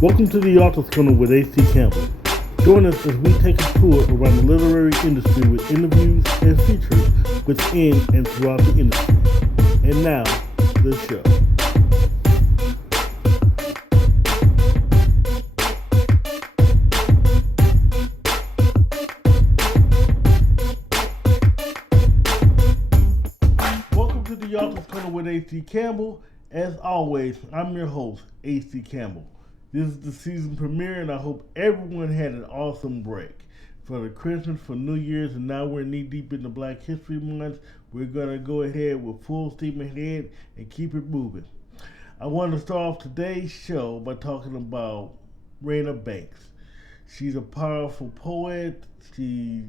Welcome to the Author's Corner with A.C. Campbell. Join us as we take a tour around the literary industry with interviews and features within and throughout the industry. And now, the show. Welcome to the Author's Corner with A.C. Campbell. As always, I'm your host, A.C. Campbell. This is the season premiere, and I hope everyone had an awesome break. For the Christmas, for New Year's, and now we're knee deep in the Black History Month. We're going to go ahead with full steam ahead and keep it moving. I want to start off today's show by talking about Rayna Banks. She's a powerful poet. She's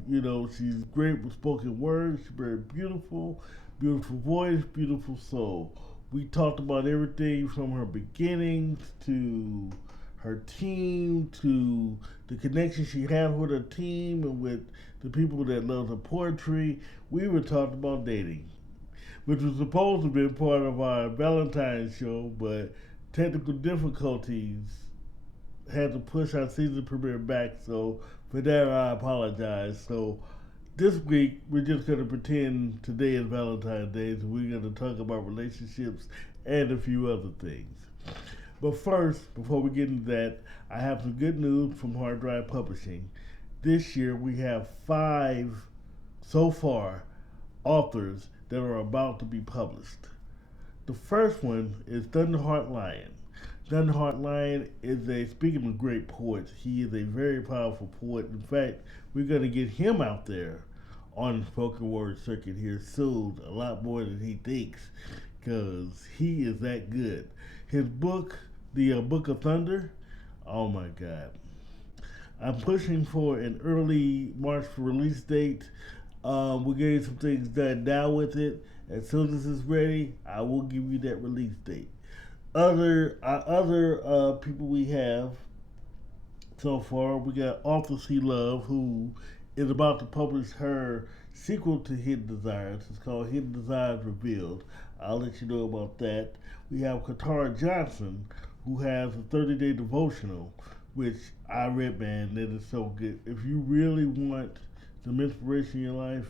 great with spoken words. She's very beautiful voice, beautiful soul. We talked about everything from her beginnings to her team to the connection she had with her team and with the people that love her poetry. We were talking about dating, which was supposed to be part of our Valentine's show, but technical difficulties had to push our season premiere back, so for that I apologize. So this week we're just going to pretend today is Valentine's Day, so we're going to talk about relationships and a few other things. But first, before we get into that, I have some good news from Hard Drive Publishing. This year we have 5 so far authors that are about to be published. The first one is Thunderheart Lion. Thunderheart Lion speaking of great poets, he is a very powerful poet. In fact, we're going to get him out there on the spoken word circuit here soon, a lot more than he thinks, because he is that good. His book, The Book of Thunder, oh my God. I'm pushing for an early March release date. We're getting some things done now with it. As soon as it's ready, I will give you that release date. Other people we have so far, we got Author C. Love, who is about to publish her sequel to Hidden Desires. It's called Hidden Desires Revealed. I'll let you know about that. We have Qatar Johnson, who has a 30-day devotional, which I read, man, that is so good. If you really want some inspiration in your life,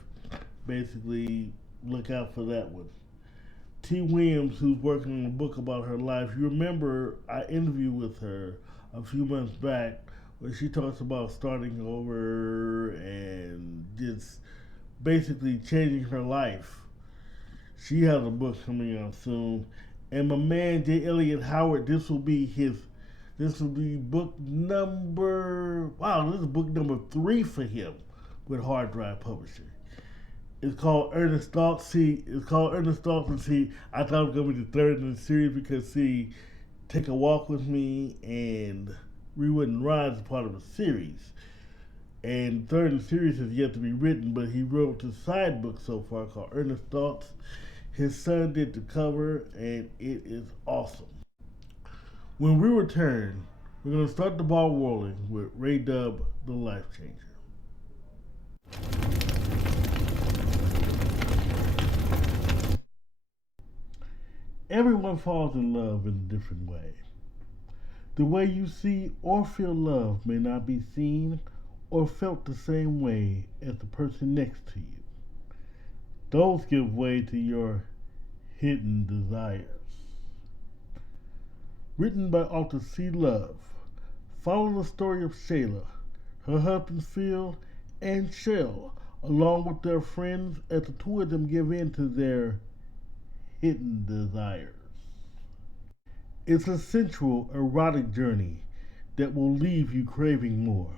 basically look out for that one. T. Williams, who's working on a book about her life. You remember I interviewed with her a few months back where she talks about starting over and just basically changing her life. She has a book coming out soon. And my man J. Elliott Howard, this will be book number, this is book number 3 for him with Hard Drive Publishing. It's called Earnest Thoughts. I thought it was going to be the third in the series because, Take a Walk with Me and Rewood and Rise is part of a series. And third in the series is yet to be written, but he wrote a side book so far called Earnest Thoughts. His son did the cover, and it is awesome. When we return, we're going to start the ball rolling with ReyDub, the Life Changer. Everyone falls in love in a different way. The way you see or feel love may not be seen or felt the same way as the person next to you. Those give way to your hidden desires. Written by author C. Love, follow the story of Shayla, her husband Phil, and Shell, along with their friends as the two of them give in to their hidden desires. It's a sensual, erotic journey that will leave you craving more.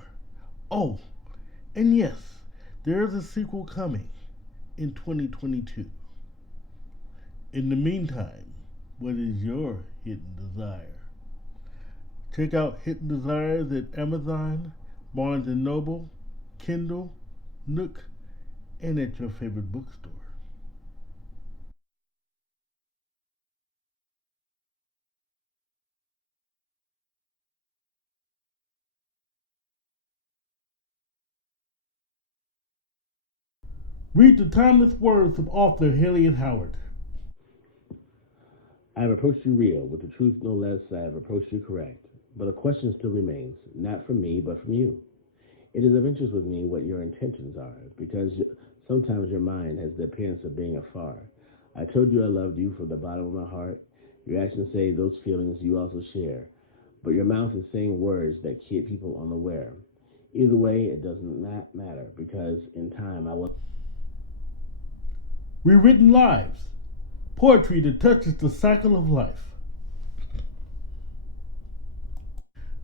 Oh, and yes, there is a sequel coming in 2022. In the meantime, what is your hidden desire? Check out Hidden Desires at Amazon, Barnes & Noble, Kindle, Nook, and at your favorite bookstore. Read the timeless words of author Elliott Howard. I have approached you real, with the truth no less. I have approached you correct. But a question still remains, not from me, but from you. It is of interest with me what your intentions are, because sometimes your mind has the appearance of being afar. I told you I loved you from the bottom of my heart. Your actions say those feelings you also share, but your mouth is saying words that keep people unaware. Either way, it does not matter, because in time I will. Rewritten lives. Poetry that touches the cycle of life.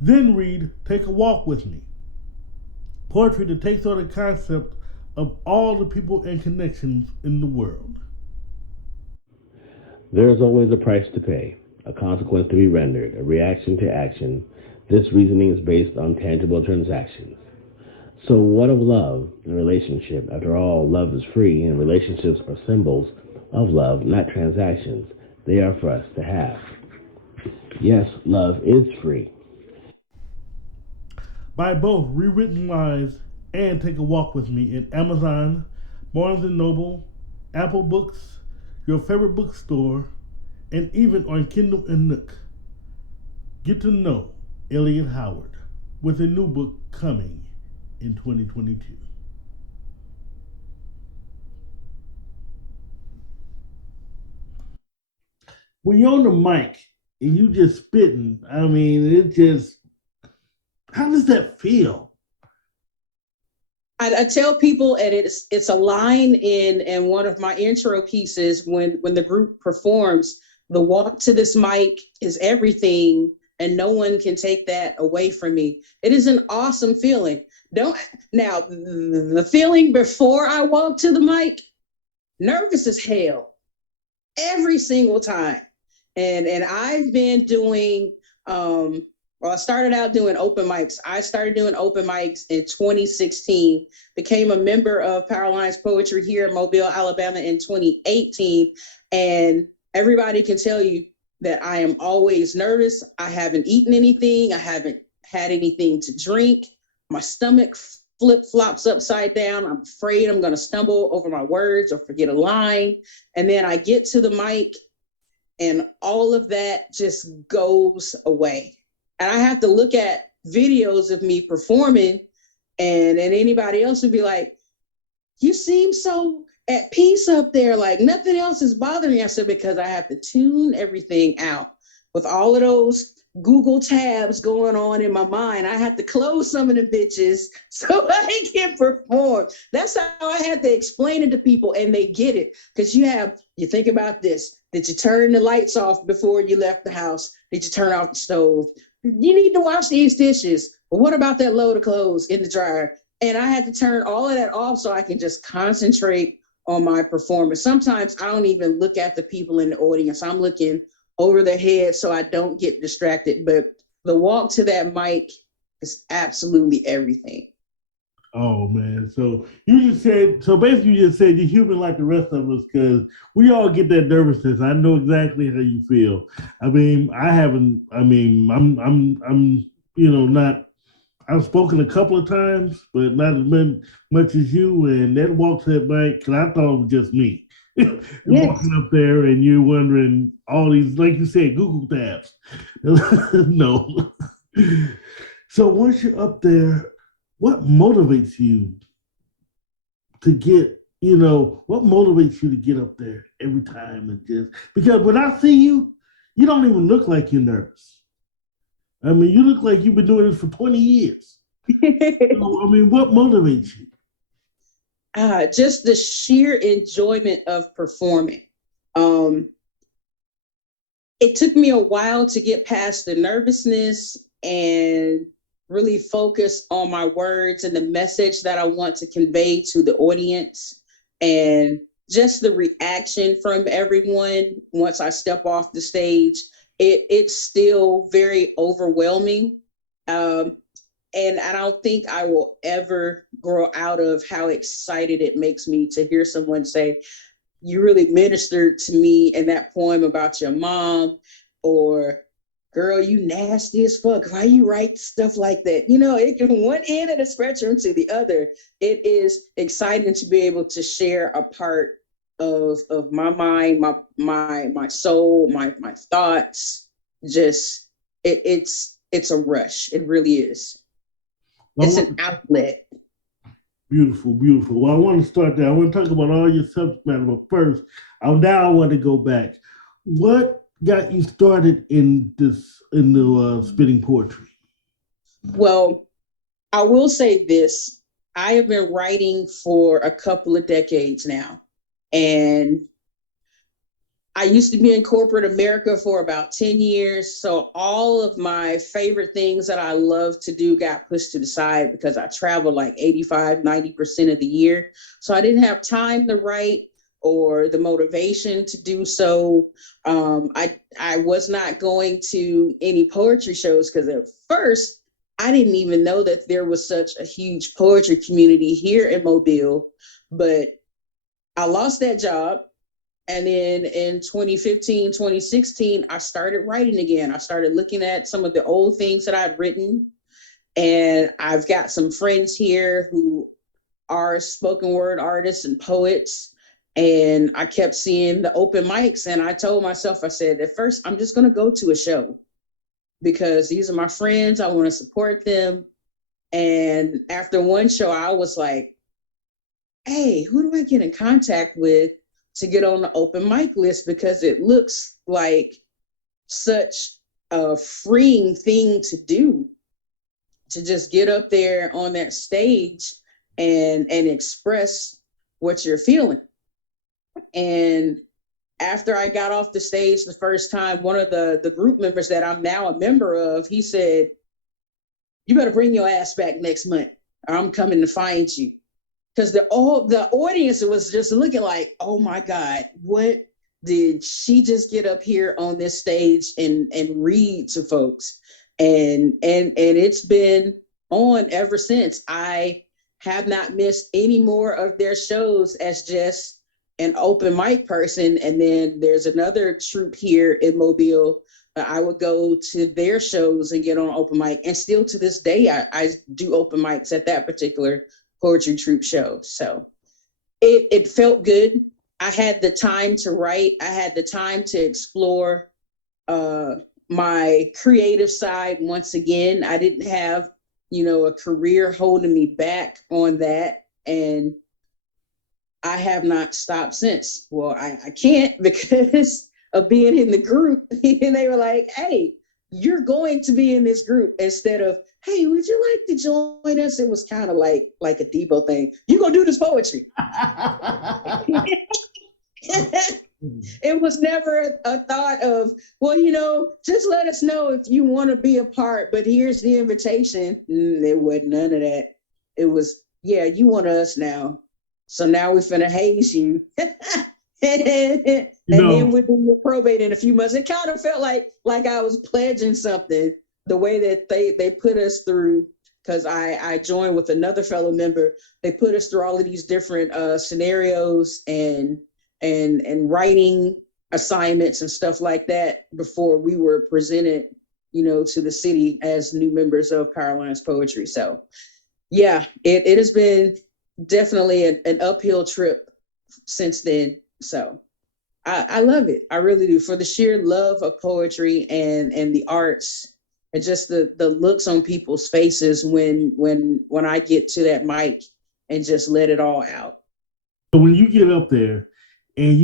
Then read Take a Walk with Me. Poetry that takes on the concept of all the people and connections in the world. There is always a price to pay, a consequence to be rendered, a reaction to action. This reasoning is based on tangible transactions. So, what of love and relationship? After all, love is free, and relationships are symbols of love, not transactions. They are for us to have. Yes, love is free. Buy both Rewritten Lives and Take a Walk with Me in Amazon, Barnes& and Noble, Apple Books, your favorite bookstore, and even on Kindle and Nook. Get to know Elliot Howard with a new book coming in 2022. When you're on the mic and you just spitting, I mean, it just, how does that feel? I tell people, and it's a line in one of my intro pieces when the group performs. The walk to this mic is everything, and no one can take that away from me. It is an awesome feeling. Don't now the feeling before I walk to the mic, nervous as hell every single time. And I've been doing well, I started out doing open mics. I started doing open mics in 2016, became a member of Powerlines Poetry here in Mobile, Alabama in 2018. And everybody can tell you that I am always nervous. I haven't eaten anything. I haven't had anything to drink. My stomach flip flops upside down. I'm afraid I'm going to stumble over my words or forget a line. And then I get to the mic and all of that just goes away. And I have to look at videos of me performing, and anybody else would be like, you seem so at peace up there, like nothing else is bothering you. I said, because I have to tune everything out. With all of those Google tabs going on in my mind, I have to close some of the bitches so I can perform. That's how I had to explain it to people, and they get it. Because you think about this. Did you turn the lights off before you left the house? Did you turn off the stove? You need to wash these dishes. But what about that load of clothes in the dryer? And I had to turn all of that off so I can just concentrate on my performance. Sometimes I don't even look at the people in the audience. I'm looking over their head so I don't get distracted. But the walk to that mic is absolutely everything. Oh man! So you just said so. Basically, you just said you're human like the rest of us because we all get that nervousness. I know exactly how you feel. I mean, I haven't. I mean, I'm. Not. I've spoken a couple of times, but not as much as you. And that walk to that bank, because I thought it was just me. Yes. Walking up there and you're wondering all these, like you said, Google tabs. No. So once you're up there, what motivates you to what motivates you to get up there every time and just because when I see you, you don't even look like you're nervous. I mean, you look like you've been doing this for 20 years. So, I mean, what motivates you? Just the sheer enjoyment of performing. Um, it took me a while to get past the nervousness and really focus on my words and the message that I want to convey to the audience, and just the reaction from everyone once I step off the stage. It's still very overwhelming. Um, and I don't think I will ever grow out of how excited it makes me to hear someone say, you really ministered to me in that poem about your mom, or girl, you nasty as fuck. Why you write stuff like that? It can one end of the spectrum to the other. It is exciting to be able to share a part of my mind, my soul, my thoughts. Just it's it's a rush. It really is. Well, it's an outlet. Beautiful, beautiful. Well, I want to start there. I want to talk about all your subject matter, but first, I want to go back. What got you started in the spitting poetry? Well, I will say this. I have been writing for a couple of decades now. And I used to be in corporate America for about 10 years. So all of my favorite things that I love to do got pushed to the side because I travel like 85-90% of the year. So I didn't have time to write or the motivation to do so. I was not going to any poetry shows because at first I didn't even know that there was such a huge poetry community here in Mobile. But I lost that job. And then in 2015, 2016, I started writing again. I started looking at some of the old things that I'd written. And I've got some friends here who are spoken word artists and poets. And I kept seeing the open mics. And I told myself, I said, at first, I'm just going to go to a show because these are my friends. I want to support them. And after one show, I was like, hey, who do I get in contact with to get on the open mic list? Because it looks like such a freeing thing to do, to just get up there on that stage and express what you're feeling. And after I got off the stage the first time, one of the group members that I'm now a member of, he said, you better bring your ass back next month or I'm coming to find you. Because the audience was just looking like, oh my God, what did she just get up here on this stage and read to folks? And it's been on ever since. I have not missed any more of their shows as just an open mic person. And then there's another troupe here in Mobile. I would go to their shows and get on open mic. And still to this day, I do open mics at that particular poetry troupe show. So it felt good. I had the time to write. I had the time to explore my creative side once again. I didn't have, a career holding me back on that. And I have not stopped since. Well, I can't because of being in the group. And they were like, hey, you're going to be in this group, instead of, hey, would you like to join us? It was kind of like a Debo thing. You gonna do this poetry. It was never a thought of, well, just let us know if you want to be a part, but here's the invitation. There wasn't none of that. It was, yeah, you want us now. So now we're finna haze you. And then we'll do your probate in a few months. It kind of felt like I was pledging something, the way that they put us through, because I joined with another fellow member. They put us through all of these different scenarios and writing assignments and stuff like that before we were presented, to the city as new members of Powerlines Poetry. So yeah, it has been definitely an uphill trip since then. So I love it. I really do, for the sheer love of poetry and the arts, and just the looks on people's faces when I get to that mic and just let it all out. So when you get up there and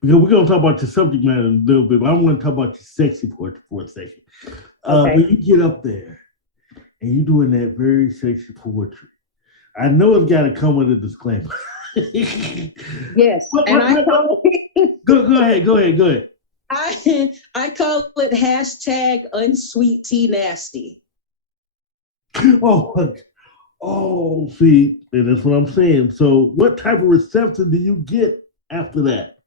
because we're going to talk about your subject matter in a little bit, but I want to talk about your sexy poetry for a second. Okay. When you get up there and you're doing that very sexy poetry, I know it's got to come with a disclaimer. Yes. I call it, Go ahead. I call it hashtag unsweet tea nasty. Oh, see, and that's what I'm saying. So what type of reception do you get after that?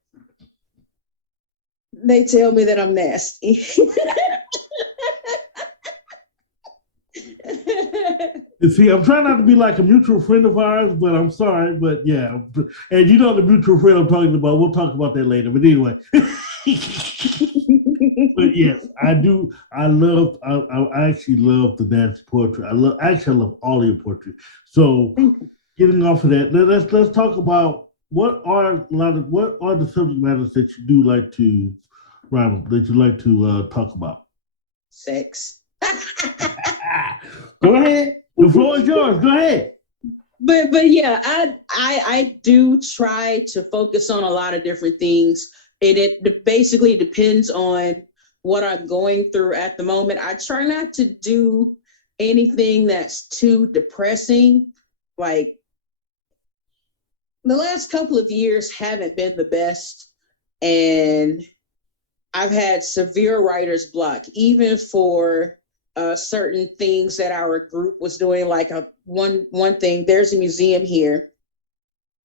They tell me that I'm nasty. You see, I'm trying not to be like a mutual friend of ours, but I'm sorry, but yeah. And you know the mutual friend I'm talking about. We'll talk about that later. But anyway. But yes, I do. I actually love the dance poetry. I love all of your poetry. So getting off of that, let's talk about what are the subject matters that you do like to, Rayna, that you like to talk about. sex. Go ahead. The floor is yours. Go ahead. But yeah, I do try to focus on a lot of different things. It basically depends on what I'm going through at the moment. I try not to do anything that's too depressing. Like the last couple of years haven't been the best, and I've had severe writer's block, even for certain things that our group was doing. Like one thing, there's a museum here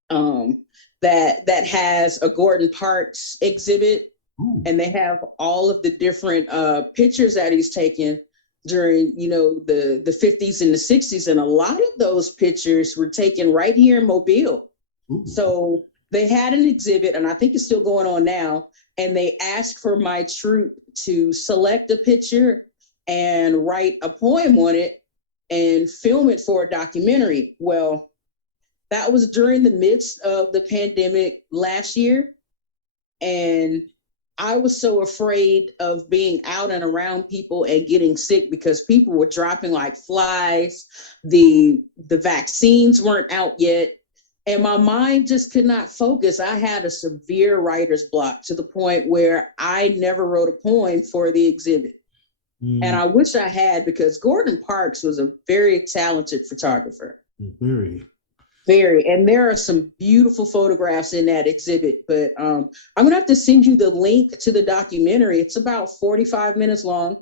that has a Gordon Parks exhibit. Ooh. And they have all of the different pictures that he's taken during, the 50s and the 60s. And a lot of those pictures were taken right here in Mobile. Ooh. So they had an exhibit, and I think it's still going on now. And they asked for my troupe to select a picture and write a poem on it and film it for a documentary. Well, that was during the midst of the pandemic last year. And I was so afraid of being out and around people and getting sick because people were dropping like flies. The vaccines weren't out yet. And my mind just could not focus. I had a severe writer's block to the point where I never wrote a poem for the exhibit. And I wish I had, because Gordon Parks was a very talented photographer. Very. And there are some beautiful photographs in that exhibit. But I'm going to have to send you the link to the documentary. It's about 45 minutes long.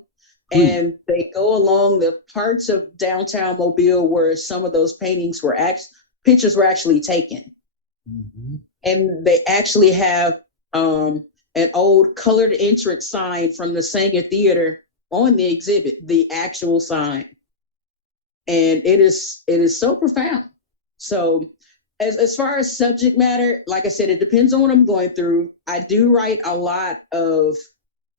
And they go along the parts of downtown Mobile where some of those pictures were actually taken. Mm-hmm. And they actually have an old colored entrance sign from the Sanger Theater on the exhibit, the actual sign. And it is so profound. So as far as subject matter, like I said, it depends on what I'm going through. I do write a lot of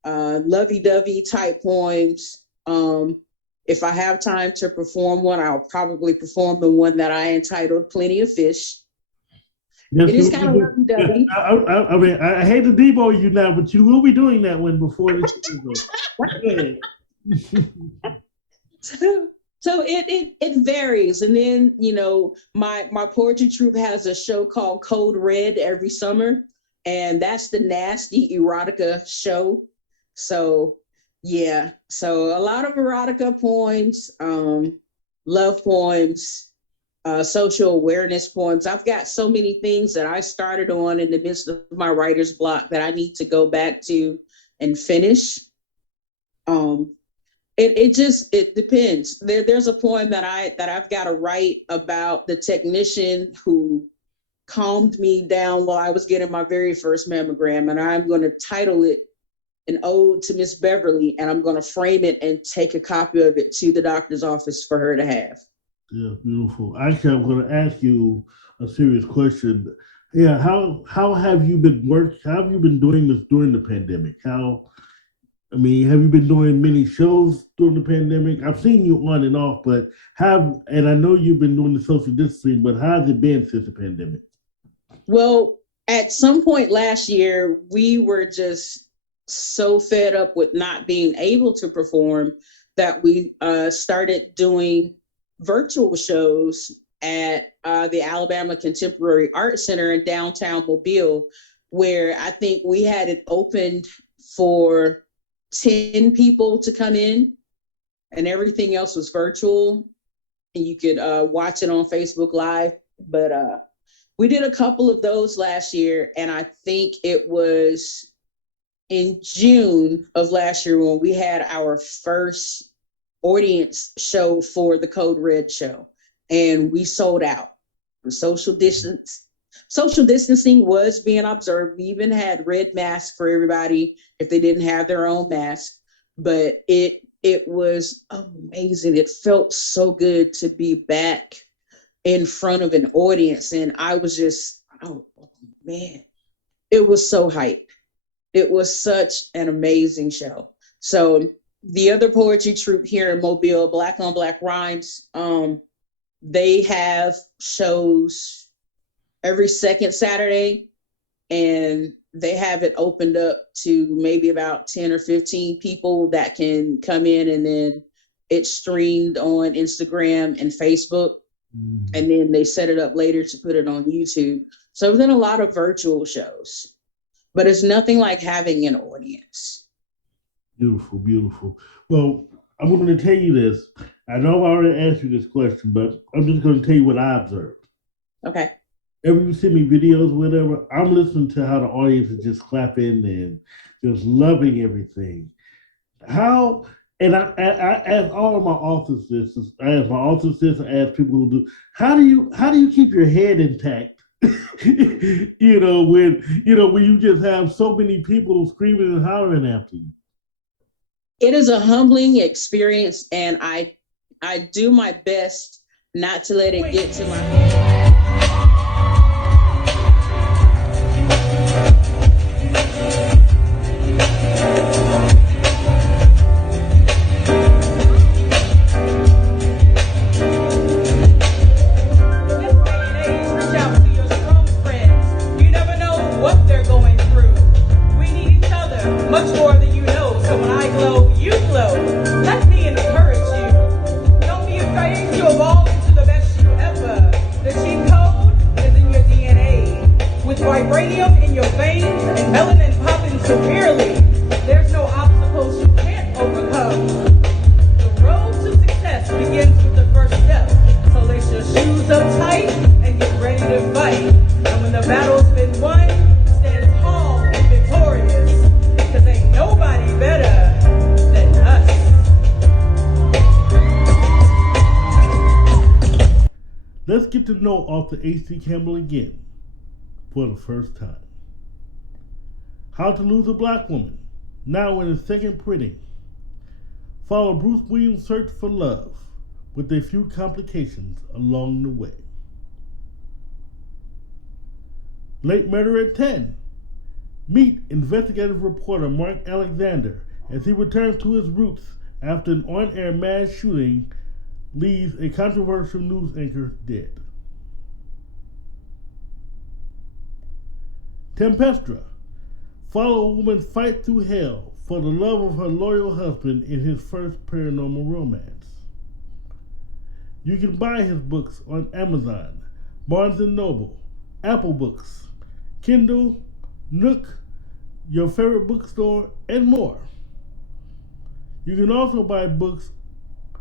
lovey-dovey type poems. If I have time to perform one, I'll probably perform the one that I entitled Plenty of Fish. Yes, it is kind of lovey-dovey. I mean, I hate to debo you now, but you will be doing that one before this So it varies. And then, my poetry troupe has a show called Code Red every summer. And that's the nasty erotica show. So yeah, so a lot of erotica poems, love poems, social awareness poems. I've got so many things that I started on in the midst of my writer's block that I need to go back to and finish. It depends. There's a poem that I've got to write about the technician who calmed me down while I was getting my very first mammogram, and I'm going to title it An Ode to Miss Beverly, and I'm going to frame it and take a copy of it to the doctor's office for her to have. Yeah, beautiful. Actually, I'm going to ask you a serious question. Yeah, how have you been How have you been doing this during the pandemic? Have you been doing many shows during the pandemic? I've seen you on and off, but and I know you've been doing the social distancing, but how has it been since the pandemic? Well, at some point last year, we were just so fed up with not being able to perform that we started doing virtual shows at the Alabama Contemporary Art Center in downtown Mobile, where I think we had it opened for 10 people to come in, and everything else was virtual, and you could watch it on Facebook Live. But we did a couple of those last year, and I think it was in June of last year when we had our first audience show for the Code Red show, and we sold out. Social distancing was being observed. We even had red masks for everybody if they didn't have their own mask. But it was amazing. It felt so good to be back in front of an audience. And I was just, oh man, it was so hype. It was such an amazing show. So the other poetry troupe here in Mobile, Black on Black Rhymes, they have shows every second Saturday, and they have it opened up to maybe about 10 or 15 people that can come in, and then it's streamed on Instagram and Facebook. And then they set it up later to put it on YouTube. So I've done a lot of virtual shows, but it's nothing like having an audience. Beautiful, beautiful. Well, I'm going to tell you this. I know I've already asked you this question, but I'm just going to tell you what I observed. Okay. Every you send me videos, whatever, I'm listening to how the audience is just clapping and just loving everything. How, and I ask all of my authors this. I ask my authors this. I ask people who do. How do you keep your head intact? when you just have so many people screaming and hollering after you. It is a humbling experience, and I do my best not to let it get to my head. Much more than you know. So when I glow, you glow. Let me encourage you. Don't be afraid to evolve into the best you ever. The cheat code is in your DNA. With vibranium in your veins and melanin popping severely, there's no obstacles you can't overcome. The road to success begins with the first step. So lace your shoes up tight and get ready to fight. And when the battle's been won, stand tall and victorious. Cause ain't nobody better than us. Let's get to know author H.D. Campbell again for the first time. How to Lose a Black Woman, now in its second printing. Follow Bruce Williams' search for love with a few complications along the way. Late Murder at 10. Meet investigative reporter Mark Alexander as he returns to his roots after an on-air mass shooting leaves a controversial news anchor dead. Tempestra. Follow a woman fight through hell for the love of her loyal husband in his first paranormal romance. You can buy his books on Amazon, Barnes & Noble, Apple Books, Kindle, Nook, your favorite bookstore, and more. You can also buy books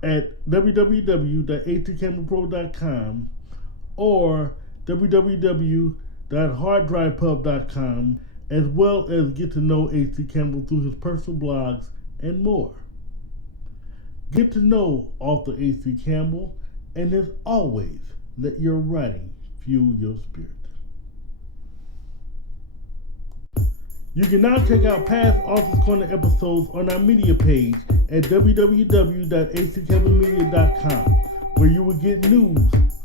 at www.htcampbellpro.com or www.harddrivepub.com, as well as get to know H.D. Campbell through his personal blogs and more. Get to know author H.D. Campbell, and as always, let your writing fuel your spirit. You can now check out past Authors Corner episodes on our media page at www.htcampbellmedia.com, where you will get news,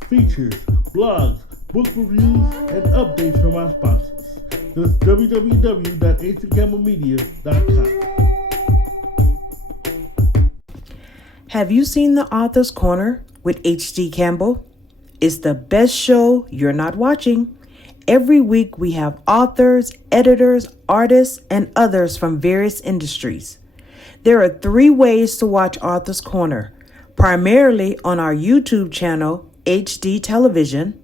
features, blogs, book reviews, and updates from our sponsors. That's www.htcampbellmedia.com. Have you seen The Author's Corner with H.D. Campbell? It's the best show you're not watching. Every week we have authors, editors, artists, and others from various industries. There are 3 ways to watch Author's Corner, primarily on our YouTube channel, HD Television,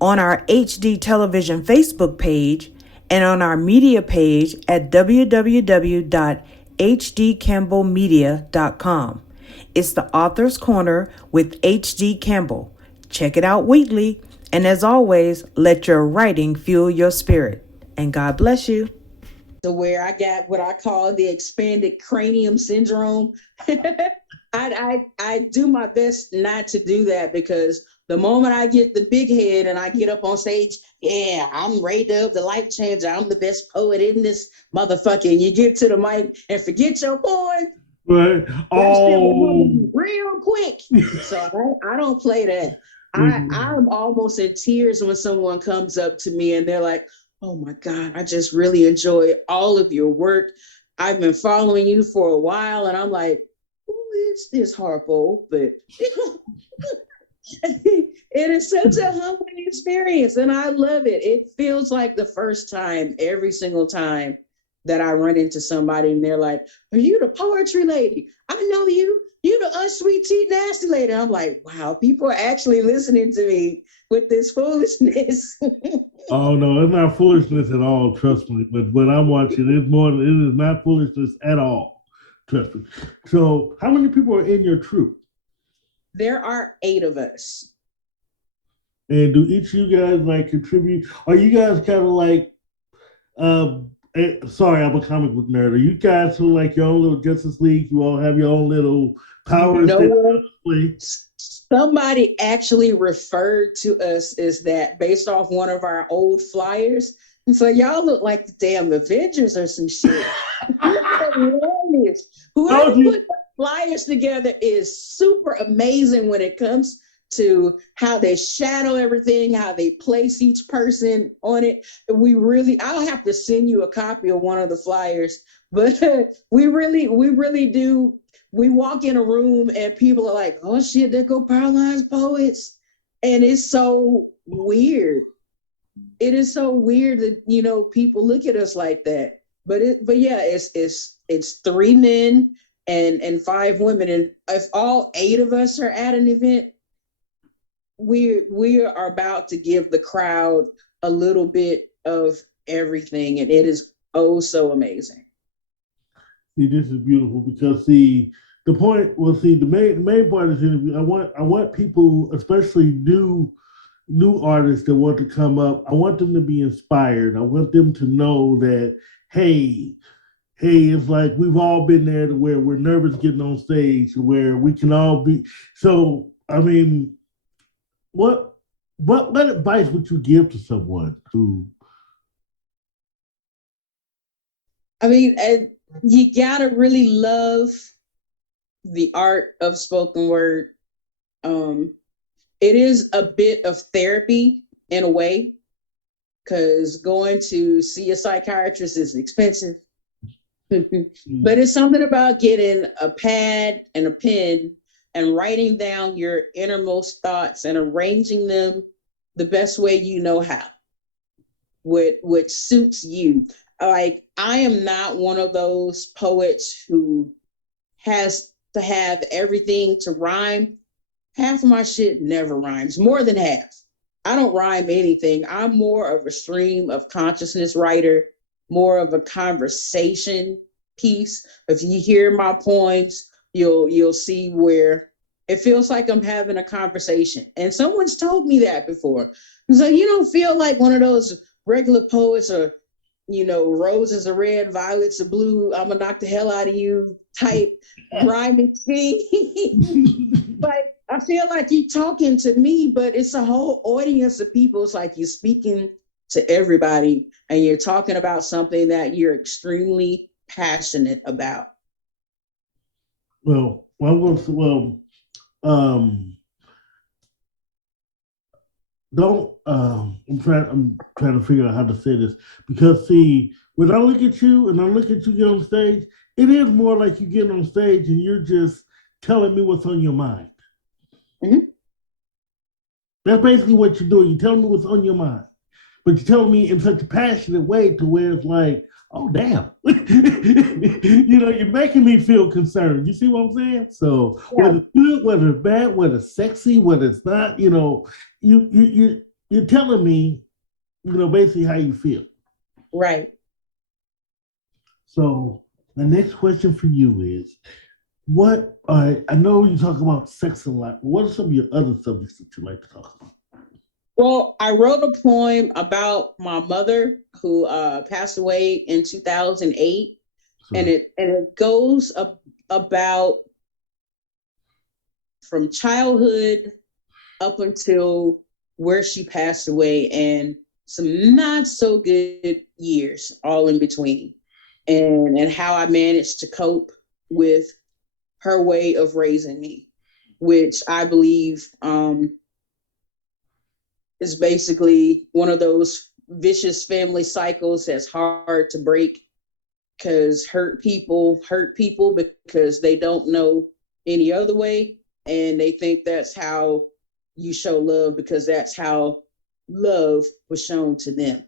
on our HD Television Facebook page, and on our media page at www.hdcampbellmedia.com. It's The Author's Corner with H.D. Campbell. Check it out weekly. And as always, let your writing fuel your spirit. And God bless you. To where I got what I call the expanded cranium syndrome. I do my best not to do that, because the moment I get the big head and I get up on stage, yeah, I'm ReyDub, the life changer. I'm the best poet in this motherfucker. And you get to the mic and forget your poem. Right. Real quick. So I don't play that. I'm almost in tears when someone comes up to me and they're like, oh my God, I just really enjoy all of your work. I've been following you for a while. And I'm like, who is this Harpo? But It is such a humbling experience, and I love it. It feels like the first time every single time that I run into somebody and they're like, "Are you the poetry lady? I know you. You the unsweet tea nasty lady." I'm like, wow, people are actually listening to me with this foolishness. Oh no, it's not foolishness at all. Trust me. But when I watch it, it's more. It is not foolishness at all. Trust me. So, how many people are in your troupe? There are 8 of us. And do each of you guys like contribute? Are you guys kind of like? Sorry, I'm a comic book nerd. Are you guys who like your own little Justice League? You all have your own little powers No that one, you play? somebody actually referred to us as that based off one of our old flyers. And so y'all look like the damn Avengers or some shit. Whoever Oh, put the flyers together is super amazing when it comes to how they shadow everything, how they place each person on it. I'll have to send you a copy of one of the flyers, but we really do. We walk in a room and people are like, "Oh shit, there go Powerlines poets," and it's so weird. It is so weird that people look at us like that. But yeah, it's 3 men and 5 women, and if all 8 of us are at an event, we are about to give the crowd a little bit of everything, and it is oh so amazing. See, this is beautiful because the point. Well, see, the main part is interview. I want people, especially new artists that want to come up. I want them to be inspired. I want them to know that hey, it's like we've all been there to where we're nervous getting on stage, where we can all be. So, I mean, what advice would you give to someone who? I mean, you gotta really love the art of spoken word. It is a bit of therapy in a way, because going to see a psychiatrist is expensive. But it's something about getting a pad and a pen and writing down your innermost thoughts and arranging them the best way you know how, what suits you. Like, I am not one of those poets who has to have everything to rhyme. Half of my shit never rhymes, more than half. I don't rhyme anything. I'm more of a stream of consciousness writer, more of a conversation piece. If you hear my poems, you'll see where it feels like I'm having a conversation. And someone's told me that before. So you don't feel like one of those regular poets, or roses are red, violets are blue, I'm gonna knock the hell out of you type rhyming scheme. But I feel like you're talking to me, but it's a whole audience of people. It's like you're speaking to everybody and you're talking about something that you're extremely passionate about. Um, don't. I'm trying to figure out how to say this because see, when I look at you and I look at you get on stage, it is more like you get on stage and you're just telling me what's on your mind. Mm-hmm. That's basically what you're doing. You're telling me what's on your mind, but you're telling me in such a passionate way to where it's like, oh damn, you're making me feel concerned. You see what I'm saying? So Yeah. whether it's good, whether it's bad, whether it's sexy, whether it's not, you're telling me, basically how you feel. Right. So the next question for you is, I know you talk about sex a lot. What are some of your other subjects that you like to talk about? Well, I wrote a poem about my mother who passed away in 2008, and it goes about from childhood up until where she passed away, and some not so good years all in between, and how I managed to cope with her way of raising me, which I believe is basically one of those vicious family cycles that's hard to break, because hurt people because they don't know any other way, and they think that's how you show love because that's how love was shown to them.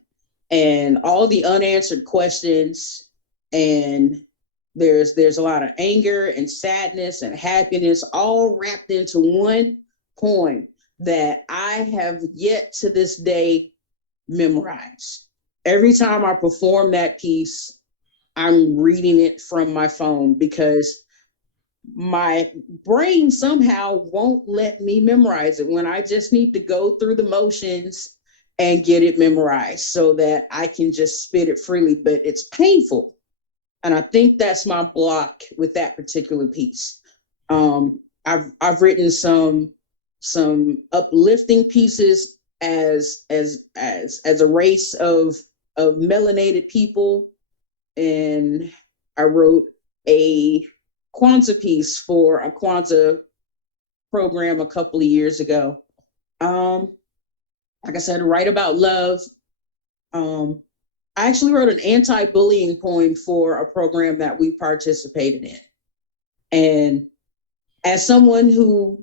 And all the unanswered questions, and there's a lot of anger and sadness and happiness all wrapped into one poem that I have yet to this day memorize. Every time I perform that piece, I'm reading it from my phone because my brain somehow won't let me memorize it when I just need to go through the motions and get it memorized so that I can just spit it freely, but it's painful. And I think that's my block with that particular piece. I've written some uplifting pieces as a race of melanated people, and I wrote a Kwanzaa piece for a Kwanzaa program a couple of years ago. Like I said, write about love. I actually wrote an anti-bullying poem for a program that we participated in. And as someone who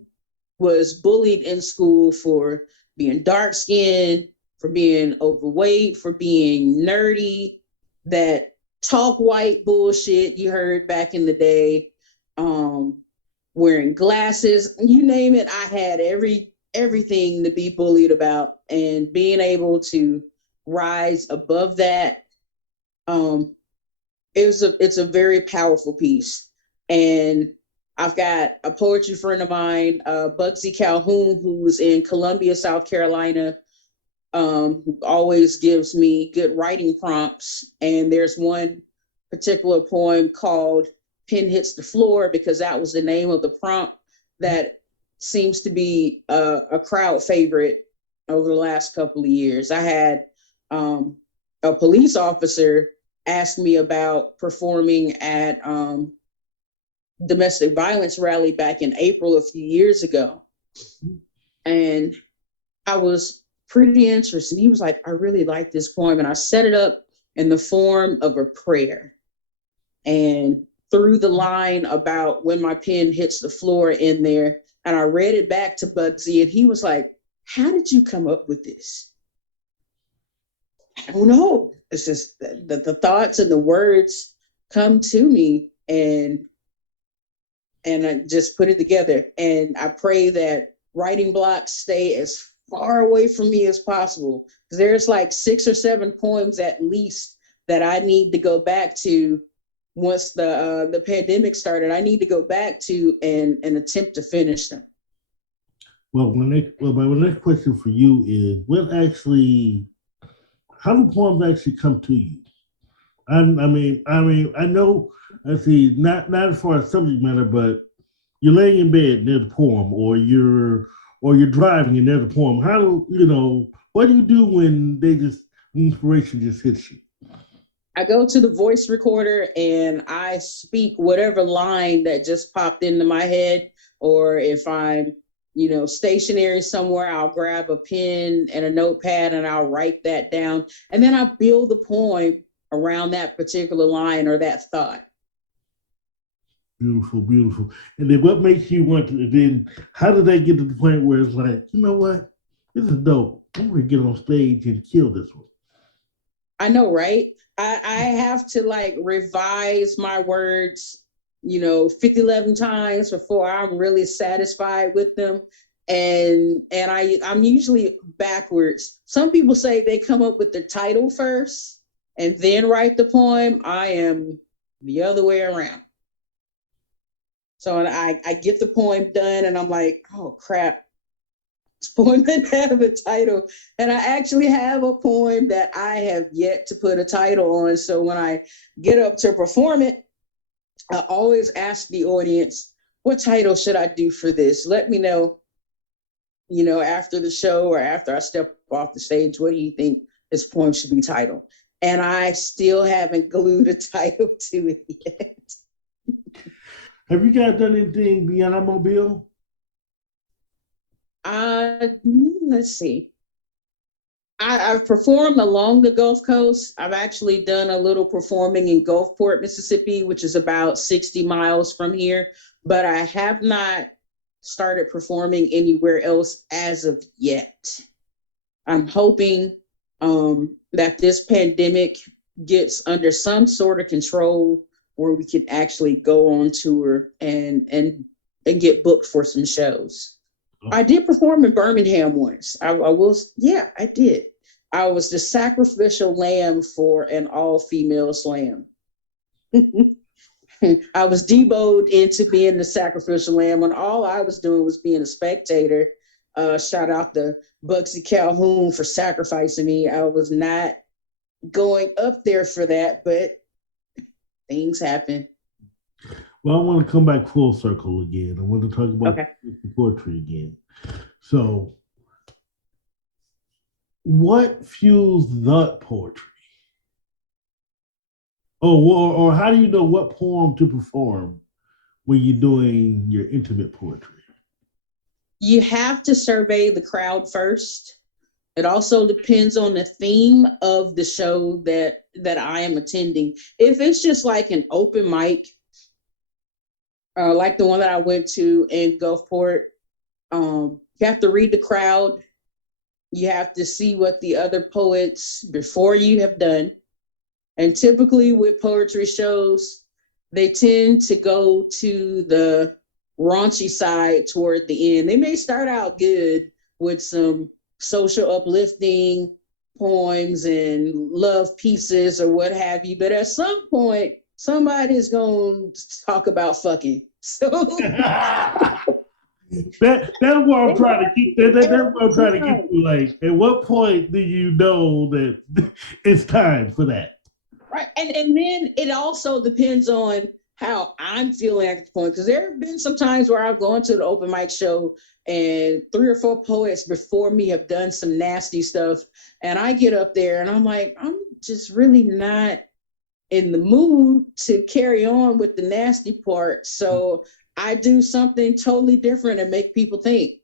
was bullied in school for being dark-skinned, for being overweight, for being nerdy, that talk white bullshit you heard back in the day, wearing glasses, you name it, I had everything to be bullied about, and being able to rise above that, it's a very powerful piece. And I've got a poetry friend of mine, Bugsy Calhoun, who's in Columbia, South Carolina, who always gives me good writing prompts. And there's one particular poem called Pen Hits the Floor, because that was the name of the prompt that seems to be a crowd favorite over the last couple of years. I had a police officer ask me about performing at domestic violence rally back in April a few years ago. And I was pretty interested. He was like, I really like this poem. And I set it up in the form of a prayer, and threw the line about when my pen hits the floor in there. And I read it back to Bugsy, and he was like, how did you come up with this? I don't know. It's just the thoughts and the words come to me, and I just put it together. And I pray that writing blocks stay as far away from me as possible, because there's like 6 or 7 poems at least that I need to go back to once the pandemic started. I need to go back to and attempt to finish them. Well, my next question for you is, how do poems actually come to you? I know, not as far as subject matter, but you're laying in bed and there's a poem, or you're driving and there's a poem. What do you do when inspiration just hits you? I go to the voice recorder and I speak whatever line that just popped into my head, or if I'm, stationary somewhere, I'll grab a pen and a notepad and I'll write that down. And then I build the poem around that particular line or that thought. Beautiful, beautiful. And then what makes you how did they get to the point where it's like, you know what? This is dope. I'm going to get on stage and kill this one. I know, right? I have to revise my words, 11 times before I'm really satisfied with them. And I'm usually backwards. Some people say they come up with the title first and then write the poem. I am the other way around. So I get the poem done and I'm like, oh crap, this poem didn't have a title. And I actually have a poem that I have yet to put a title on. So when I get up to perform it, I always ask the audience, what title should I do for this? Let me know, after the show or after I step off the stage, what do you think this poem should be titled? And I still haven't glued a title to it yet. Have you guys done anything beyond Mobile? Let's see. I've performed along the Gulf Coast. I've actually done a little performing in Gulfport, Mississippi, which is about 60 miles from here. But I have not started performing anywhere else as of yet. I'm hoping that this pandemic gets under some sort of control where we can actually go on tour and get booked for some shows. I did perform in Birmingham once. I did. I was the sacrificial lamb for an all-female slam. I was deboed into being the sacrificial lamb when all I was doing was being a spectator. Shout out to Bugsy Calhoun for sacrificing me. I was not going up there for that, but things happen. Well, I want to come back full circle again. I want to talk about poetry again. So, what fuels that poetry? Or how do you know what poem to perform when you're doing your intimate poetry? You have to survey the crowd first. It also depends on the theme of the show that I am attending. If it's just like an open mic, like the one that I went to in Gulfport, you have to read the crowd. You have to see what the other poets before you have done. And typically with poetry shows, they tend to go to the raunchy side toward the end. They may start out good with some social uplifting poems and love pieces or what have you, but at some point, somebody's going to talk about fucking. So that's what I'm trying to keep. That's what I'm trying to get to. Like, at what point do you know that it's time for that? Right, and then it also depends on how I'm feeling at the point, because there have been some times where I've gone to the open mic show and 3 or 4 poets before me have done some nasty stuff, and I get up there and I'm like, I'm just really not in the mood to carry on with the nasty part, so I do something totally different and make people think.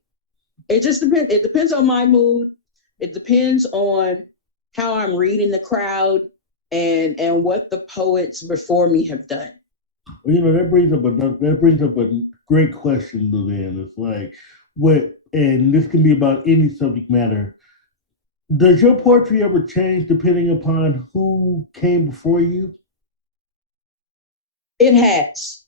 It just depends. It depends on my mood. It depends on how I'm reading the crowd and what the poets before me have done. Well, that brings up a great question, Lillian. It's like, and this can be about any subject matter. Does your poetry ever change depending upon who came before you? It has.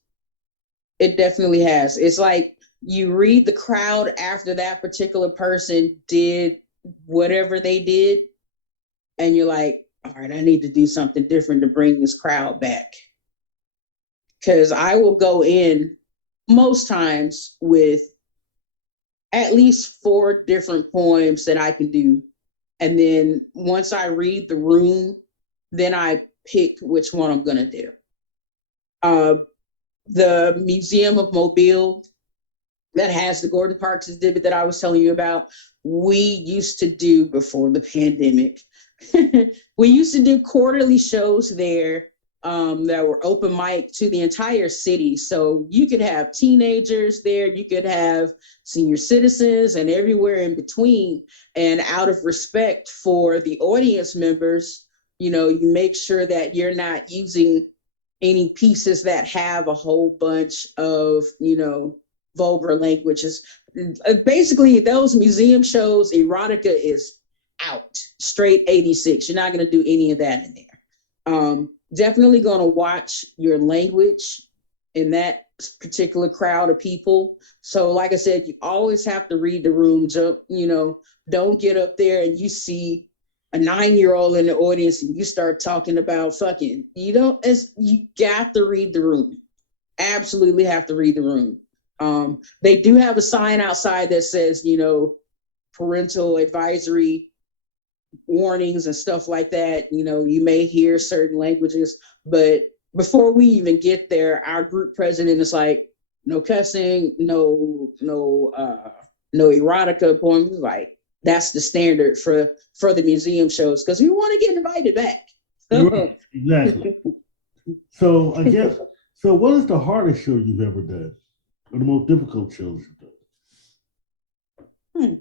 It definitely has. It's like you read the crowd after that particular person did whatever they did, and you're like, all right, I need to do something different to bring this crowd back. Because I will go in most times with at least 4 different poems that I can do. And then once I read the room, then I pick which one I'm going to do. The Museum of Mobile that has the Gordon Parks exhibit that I was telling you about, we used to do before the pandemic. We used to do quarterly shows there that were open mic to the entire city. So you could have teenagers there, you could have senior citizens and everywhere in between. And out of respect for the audience members, you make sure that you're not using any pieces that have a whole bunch of, vulgar languages. Basically, those museum shows, erotica is out, straight 86. You're not going to do any of that in there. Definitely going to watch your language in that particular crowd of people. So like I said, you always have to read the room. Don't get up there and you see a 9-year-old in the audience and you start talking about fucking. You got to read the room. Absolutely have to read the room. They do have a sign outside that says, parental advisory warnings and stuff like that. You may hear certain languages, but before we even get there, our group president is like, no cussing, no erotica poems. Like, that's the standard for the museum shows, because we want to get invited back. Right, exactly. So I guess, what is the hardest show you've ever done? Or the most difficult shows you've done?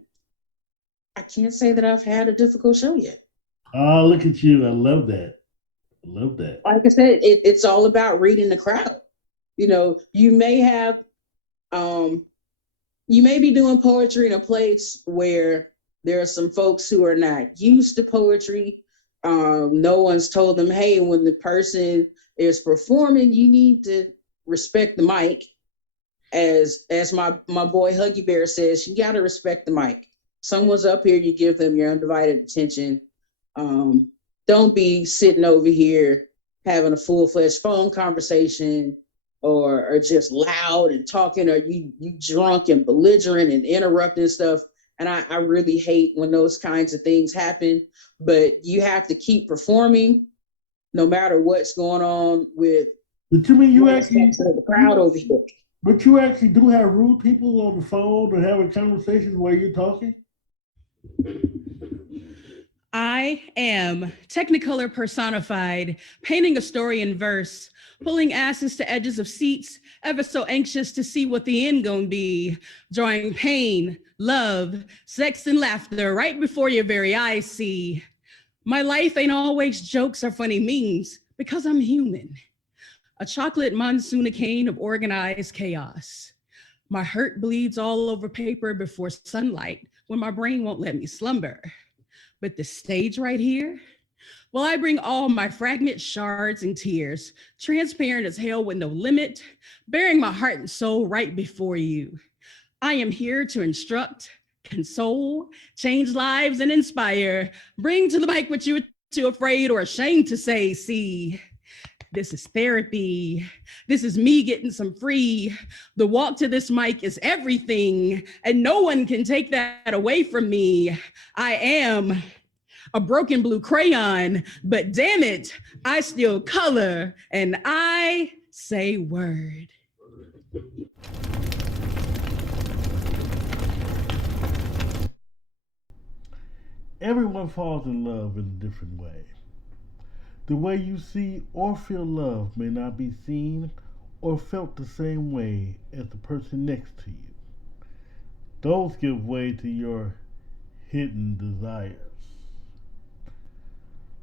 I can't say that I've had a difficult show yet. Oh, look at you. I love that. Like I said, it's all about reading the crowd. You may have you may be doing poetry in a place where there are some folks who are not used to poetry. No one's told them, hey, when the person is performing, you need to respect the mic. As my boy Huggy Bear says, you got to respect the mic. Someone's up here, you give them your undivided attention. Don't be sitting over here having a full-fledged phone conversation or just loud and talking, or you drunk and belligerent and interrupting stuff. And I really hate when those kinds of things happen, but you have to keep performing no matter what's going on with But you mean you actually the crowd over here. But you actually do have rude people on the phone or having conversations while you're talking? I am Technicolor personified, painting a story in verse, pulling asses to edges of seats, ever so anxious to see what the end gonna be, drawing pain, love, sex, and laughter right before your very eyes see. My life ain't always jokes or funny memes, because I'm human. A chocolate monsoonacane of organized chaos. My hurt bleeds all over paper before sunlight when my brain won't let me slumber. But the stage right here, well, I bring all my fragment shards and tears, transparent as hell with no limit, bearing my heart and soul right before you. I am here to instruct, console, change lives, and inspire. Bring to the mic what you are too afraid or ashamed to say. See, this is therapy. This is me getting some free. The walk to this mic is everything, and no one can take that away from me. I am a broken blue crayon, but damn it, I still color and I say word. Everyone falls in love in a different way. The way you see or feel love may not be seen or felt the same way as the person next to you. Those give way to your hidden desires.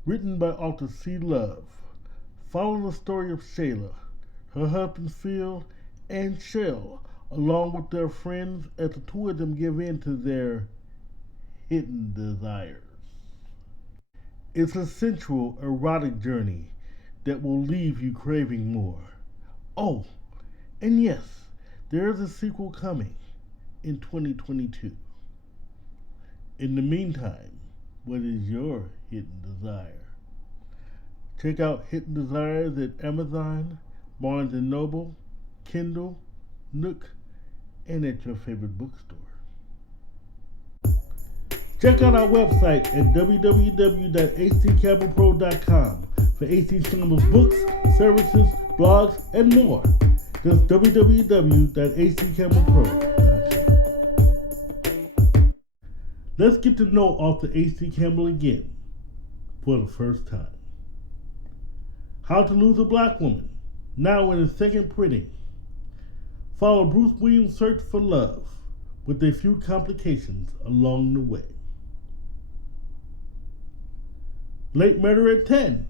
Written by author C. Love, follow the story of Shayla, her husband Phil, and Shell, along with their friends as the two of them give in to their hidden desires. It's a sensual, erotic journey that will leave you craving more. Oh, and yes, there is a sequel coming in 2022. In the meantime, what is your hidden desire? Check out Hidden Desires at Amazon, Barnes & Noble, Kindle, Nook, and at your favorite bookstore. Check out our website at www.hccampbellpro.com for AC Campbell's books, services, blogs, and more. That's www.hccampbellpro.com. Let's get to know author AC Campbell again for the first time. How to Lose a Black Woman, now in its second printing. Follow Bruce Williams' search for love with a few complications along the way. Late Murder at 10.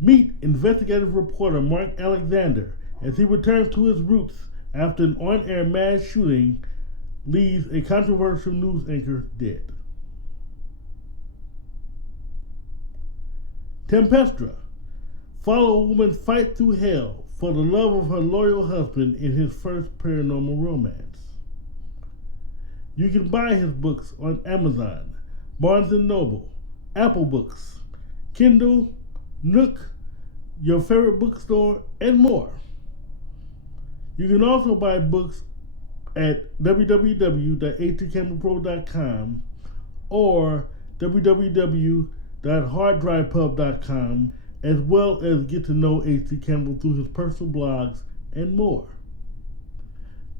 Meet investigative reporter Mark Alexander as he returns to his roots after an on-air mass shooting leaves a controversial news anchor dead. Tempestra. Follow a woman fight through hell for the love of her loyal husband in his first paranormal romance. You can buy his books on Amazon, Barnes & Noble, Apple Books, Kindle, Nook, your favorite bookstore, and more. You can also buy books at www.hccampbellpro.com or www.harddrivepub.com, as well as get to know H.C. Campbell through his personal blogs and more.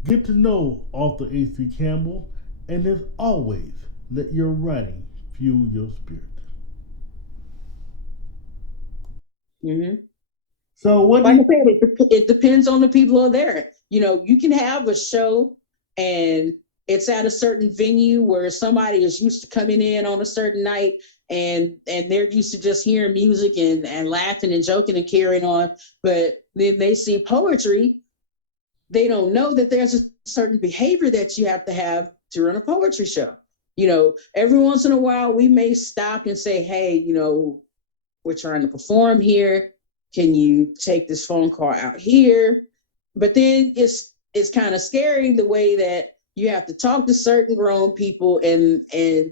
Get to know author H.C. Campbell, and as always, let your writing fuel your spirit. Mm-hmm. So what? Like I said, it depends on the people who are there. You know, you can have a show and it's at a certain venue where somebody is used to coming in on a certain night and they're used to just hearing music and laughing and joking and carrying on. But then they see poetry, they don't know that there's a certain behavior that you have to run a poetry show. You know, every once in a while we may stop and say, hey, you know, we're trying to perform here. Can you take this phone call out here? But then it's kind of scary the way that you have to talk to certain grown people and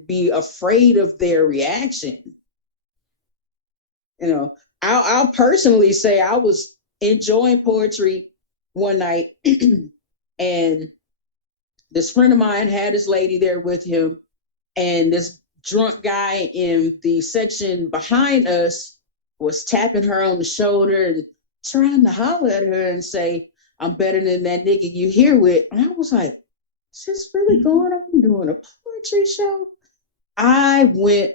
be afraid of their reaction. You know, I'll personally say I was enjoying poetry one night and this friend of mine had his lady there with him, and this drunk guy in the section behind us was tapping her on the shoulder and trying to holler at her and say, I'm better than that nigga you here with. And I was like, is this really going on? Doing a poetry show? I went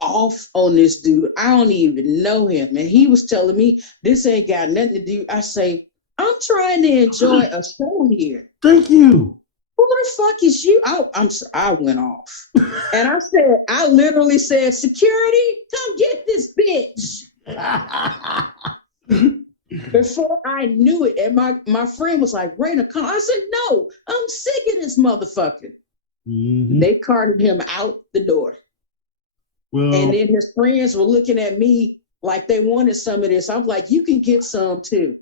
off on this dude. I don't even know him. And he was telling me, this ain't got nothing to do. I say, I'm trying to enjoy a show here. Thank you. Who the fuck is you? I went off. And I literally said, security, come get this bitch. Before I knew it, and my friend was like, Rayna, come. I said, no, I'm sick of this motherfucker. Mm-hmm. They carted him out the door. Well, and then his friends were looking at me like they wanted some of this. I'm like, you can get some too.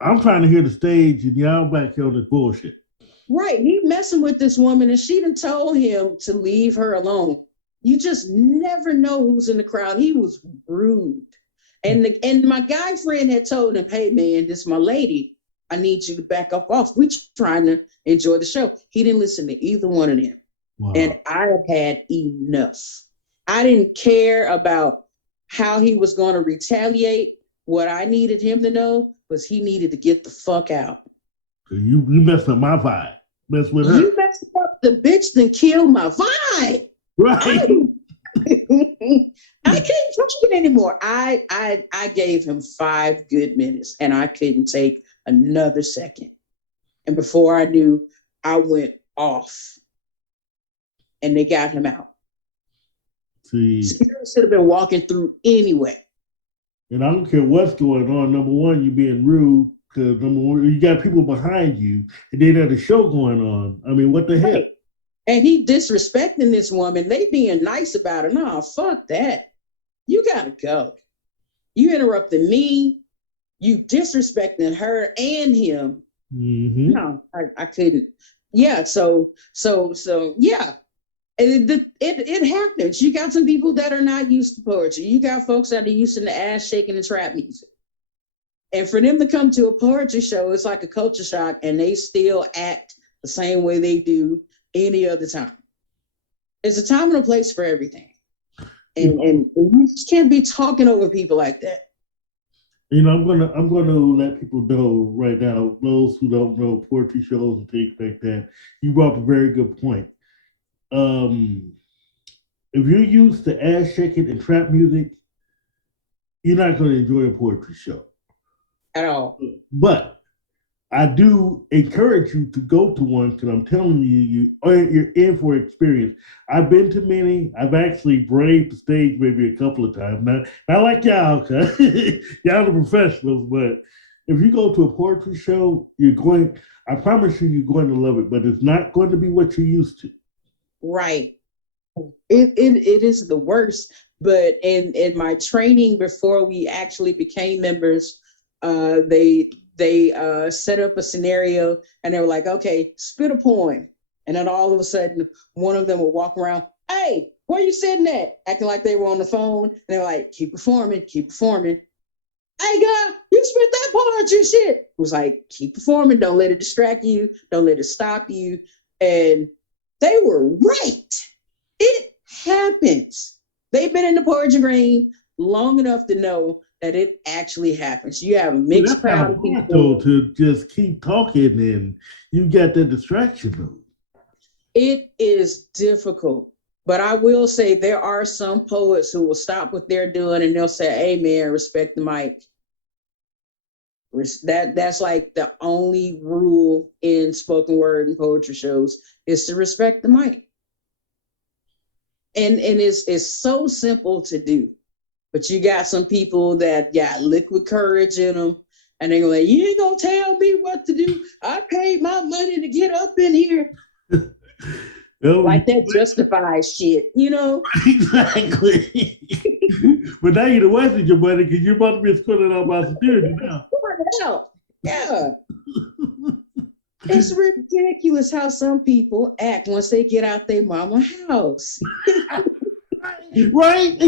I'm trying to hear the stage and y'all back here on this bullshit. Right. He messing with this woman and she done told him to leave her alone. You just never know who's in the crowd. He was rude. And my guy friend had told him, hey man, this is my lady. I need you to back up off. We're trying to enjoy the show. He didn't listen to either one of them. Wow. And I have had enough. I didn't care about how he was going to retaliate. What I needed him to know was he needed to get the fuck out. You messed up my vibe. Mess with her. You messed up the bitch that killed my vibe. Right. I couldn't touch it anymore. I gave him 5 good minutes and I couldn't take another second. And before I knew, I went off. And they got him out. See. Security should have been walking through anyway. And I don't care what's going on. Number one, you're being rude. Because number one, you got people behind you, and then there's a show going on. I mean, what the hell? Right. And he disrespecting this woman. They being nice about her. No, fuck that. You gotta go. You interrupted me. You disrespecting her and him. Mm-hmm. No, I couldn't. Yeah. So yeah. It happens. You got some people that are not used to poetry. You got folks that are used to the ass shaking and trap music. And for them to come to a poetry show, it's like a culture shock, and they still act the same way they do any other time. There's a time and a place for everything. And you just can't be talking over people like that. You know, I'm gonna let people know right now, those who don't know poetry shows and things like that. You brought up a very good point. If you're used to ass shaking and trap music, you're not going to enjoy a poetry show at all. But I do encourage you to go to one because I'm telling you, you're in for experience. I've been to many. I've actually braved the stage maybe a couple of times. Not like y'all, cause y'all are professionals. But if you go to a poetry show, I promise you're going to love it. But it's not going to be what you're used to. Right. It is the worst. But in my training before we actually became members, they set up a scenario and they were like, okay, spit a poem. And then all of a sudden, one of them would walk around, hey, where you sitting at? Acting like they were on the phone. And they were like, keep performing, keep performing. Hey, God, you spit that poetry shit. It was like, keep performing. Don't let it distract you. Don't let it stop you. And they were right. It happens. They've been in the poetry green long enough to know that it actually happens. You have a mixed crowd of people. To just keep talking and you got that distraction. It is difficult. But I will say there are some poets who will stop what they're doing and they'll say, hey man, respect the mic. That's like the only rule in spoken word and poetry shows is to respect the mic. And it's so simple to do. But you got some people that got liquid courage in them, And they're like, you ain't gonna tell me what to do. I paid my money to get up in here. Like that justifies shit, you know? Exactly. But now you're wasting your money because you're about to be escorted out by security now. Yeah. It's ridiculous how some people act once they get out their mama house. Right?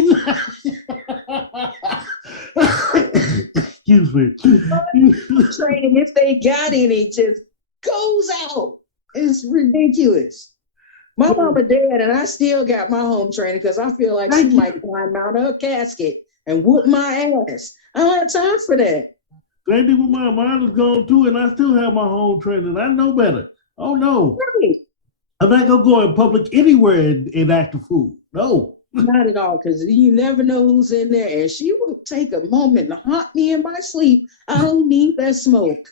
Excuse me. Training, if they got any, just goes out. It's ridiculous. My mama dead, and I still got my home training because I feel like she might climb out of her casket and whoop my ass. I don't have time for that. Same thing with mine is gone too, and I still have my home training. I know better. Oh no. Right. I'm not gonna go in public anywhere and act a fool. No. Not at all, because you never know who's in there, and she will take a moment to haunt me in my sleep. I don't need that smoke.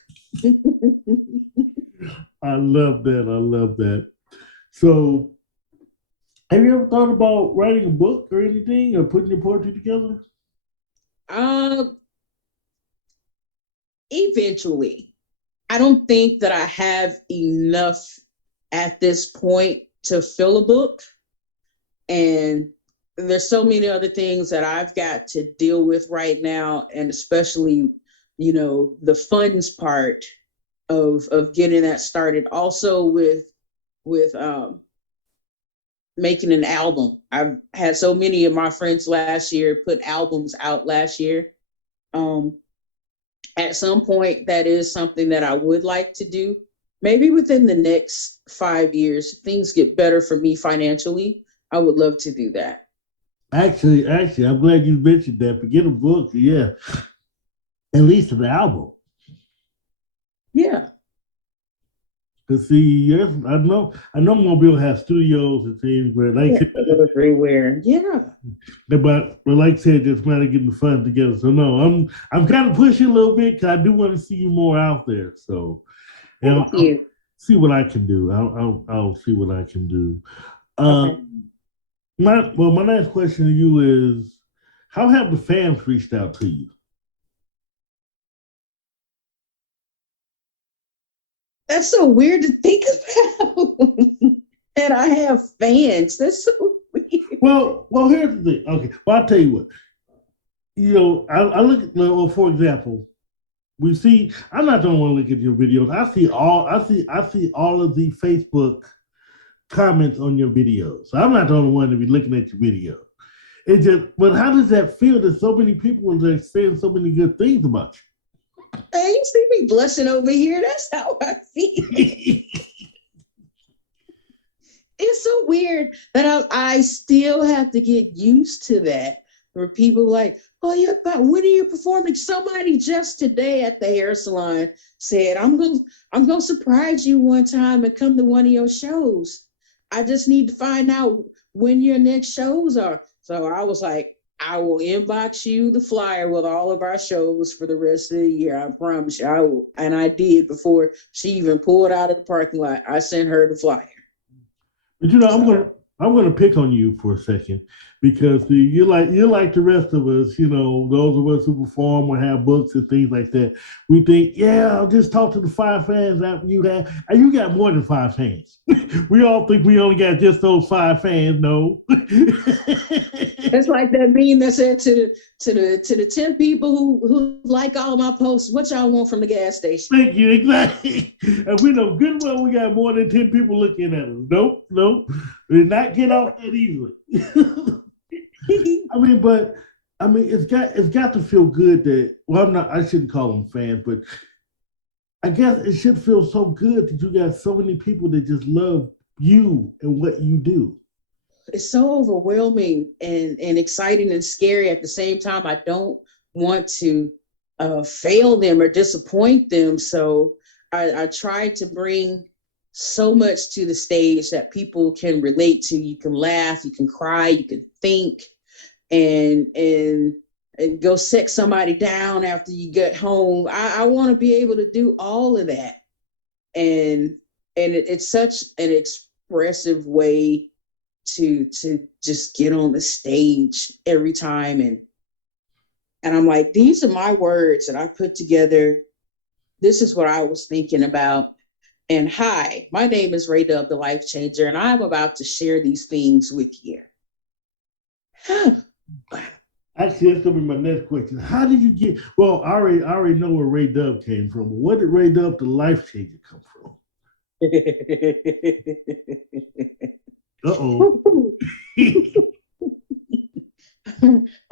I love that. I love that. So, have you ever thought about writing a book or anything, or putting your poetry together? Eventually. I don't think that I have enough at this point to fill a book. And there's so many other things that I've got to deal with right now. And especially, you know, the funds part of getting that started. Also with making an album. I've had so many of my friends last year put albums out last year. At some point, that is something that I would like to do. Maybe within the next 5 years, things get better for me financially. I would love to do that. Actually, I'm glad you mentioned that. Forget a book, yeah. At least an album. Yeah. Cause see, yes, I know Mobile has studios and things where like everywhere. Yeah. But like I said, just matter getting the funds together. So no, I'm kind of pushing a little bit because I do want to see you more out there. So Thank you. I'll see what I can do. I'll see what I can do. Okay. My last question to you is, how have the fans reached out to you? That's so weird to think about. And I have fans. That's so weird. Well, here's the thing. Okay, well, I'll tell you what. You know, I look at, well, for example, we see. I'm not the only one to look at your videos. I see all of the Facebook comments on your videos. So I'm not the only one to be looking at your video. It just, but how does that feel that so many people are saying so many good things about you? Hey, you see me blushing over here. That's how I feel. It's so weird that I still have to get used to that. Where people like, oh yeah, but when are you performing? Somebody just today at the hair salon said, I'm gonna surprise you one time and come to one of your shows. I just need to find out when your next shows are. So I was like, I will inbox you the flyer with all of our shows for the rest of the year. I promise you I will. And I did before she even pulled out of the parking lot. I sent her the flyer. But you know, I'm gonna pick on you for a second because you're like the rest of us. You know, those of us who perform or have books and things like that. We think, yeah, I'll just talk to the 5 fans that you have. And you got more than 5 fans. We all think we only got just those 5 fans. No. It's like that meme that said to the 10 people who like all my posts, what y'all want from the gas station? Thank you, exactly. And we know good and well we got more than 10 people looking at us. Nope. Did not get off that easily. I mean, it's got to feel good that, well, I shouldn't call them fans, but I guess it should feel so good that you got so many people that just love you and what you do. It's so overwhelming and exciting and scary at the same time. I don't want to fail them or disappoint them. So I try to bring so much to the stage that people can relate to. You can laugh, you can cry, you can think, and go set somebody down after you get home. I want to be able to do all of that. And it's such an expressive way to just get on the stage every time. And I'm like, these are my words that I put together this is what I was thinking about. And hi, my name is ReyDub, the Life Changer, and I'm about to share these things with you. Actually, that's gonna be my next question. How did you get? Well, I already know where ReyDub came from. But where did ReyDub, the Life Changer, come from? Uh-oh.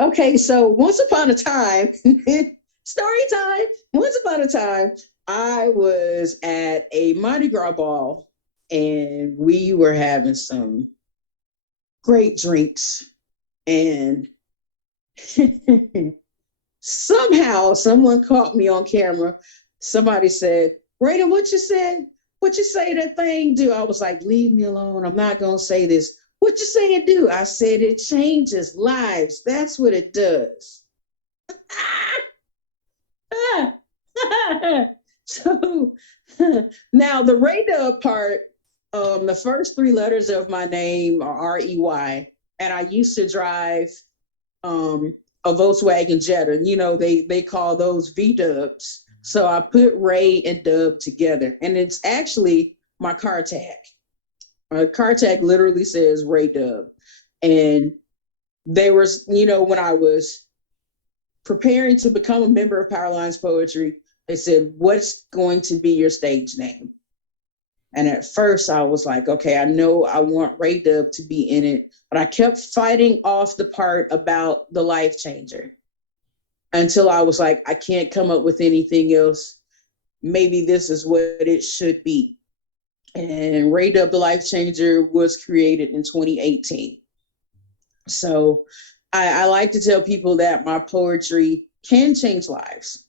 Okay, so once upon a time, story time. Once upon a time, I was at a Mardi Gras ball and we were having some great drinks. And somehow someone caught me on camera. Somebody said, Rayna, what you said? What you say that thing do? I was like, leave me alone. I'm not going to say this. What you say it do? I said it changes lives. That's what it does. So now the ReyDub part, the first three letters of my name are R-E-Y. And I used to drive a Volkswagen Jetta. You know, they call those V-dubs. So I put Ray and Dub together. And it's actually my car tag. My car tag literally says ReyDub. And they were, you know, when I was preparing to become a member of Powerlines Poetry, they said, what's going to be your stage name? And at first I was like, okay, I know I want ReyDub to be in it, but I kept fighting off the part about the life changer until I was like, I can't come up with anything else. Maybe this is what it should be. And ReyDub, the Life Changer, was created in 2018. So I like to tell people that my poetry can change lives.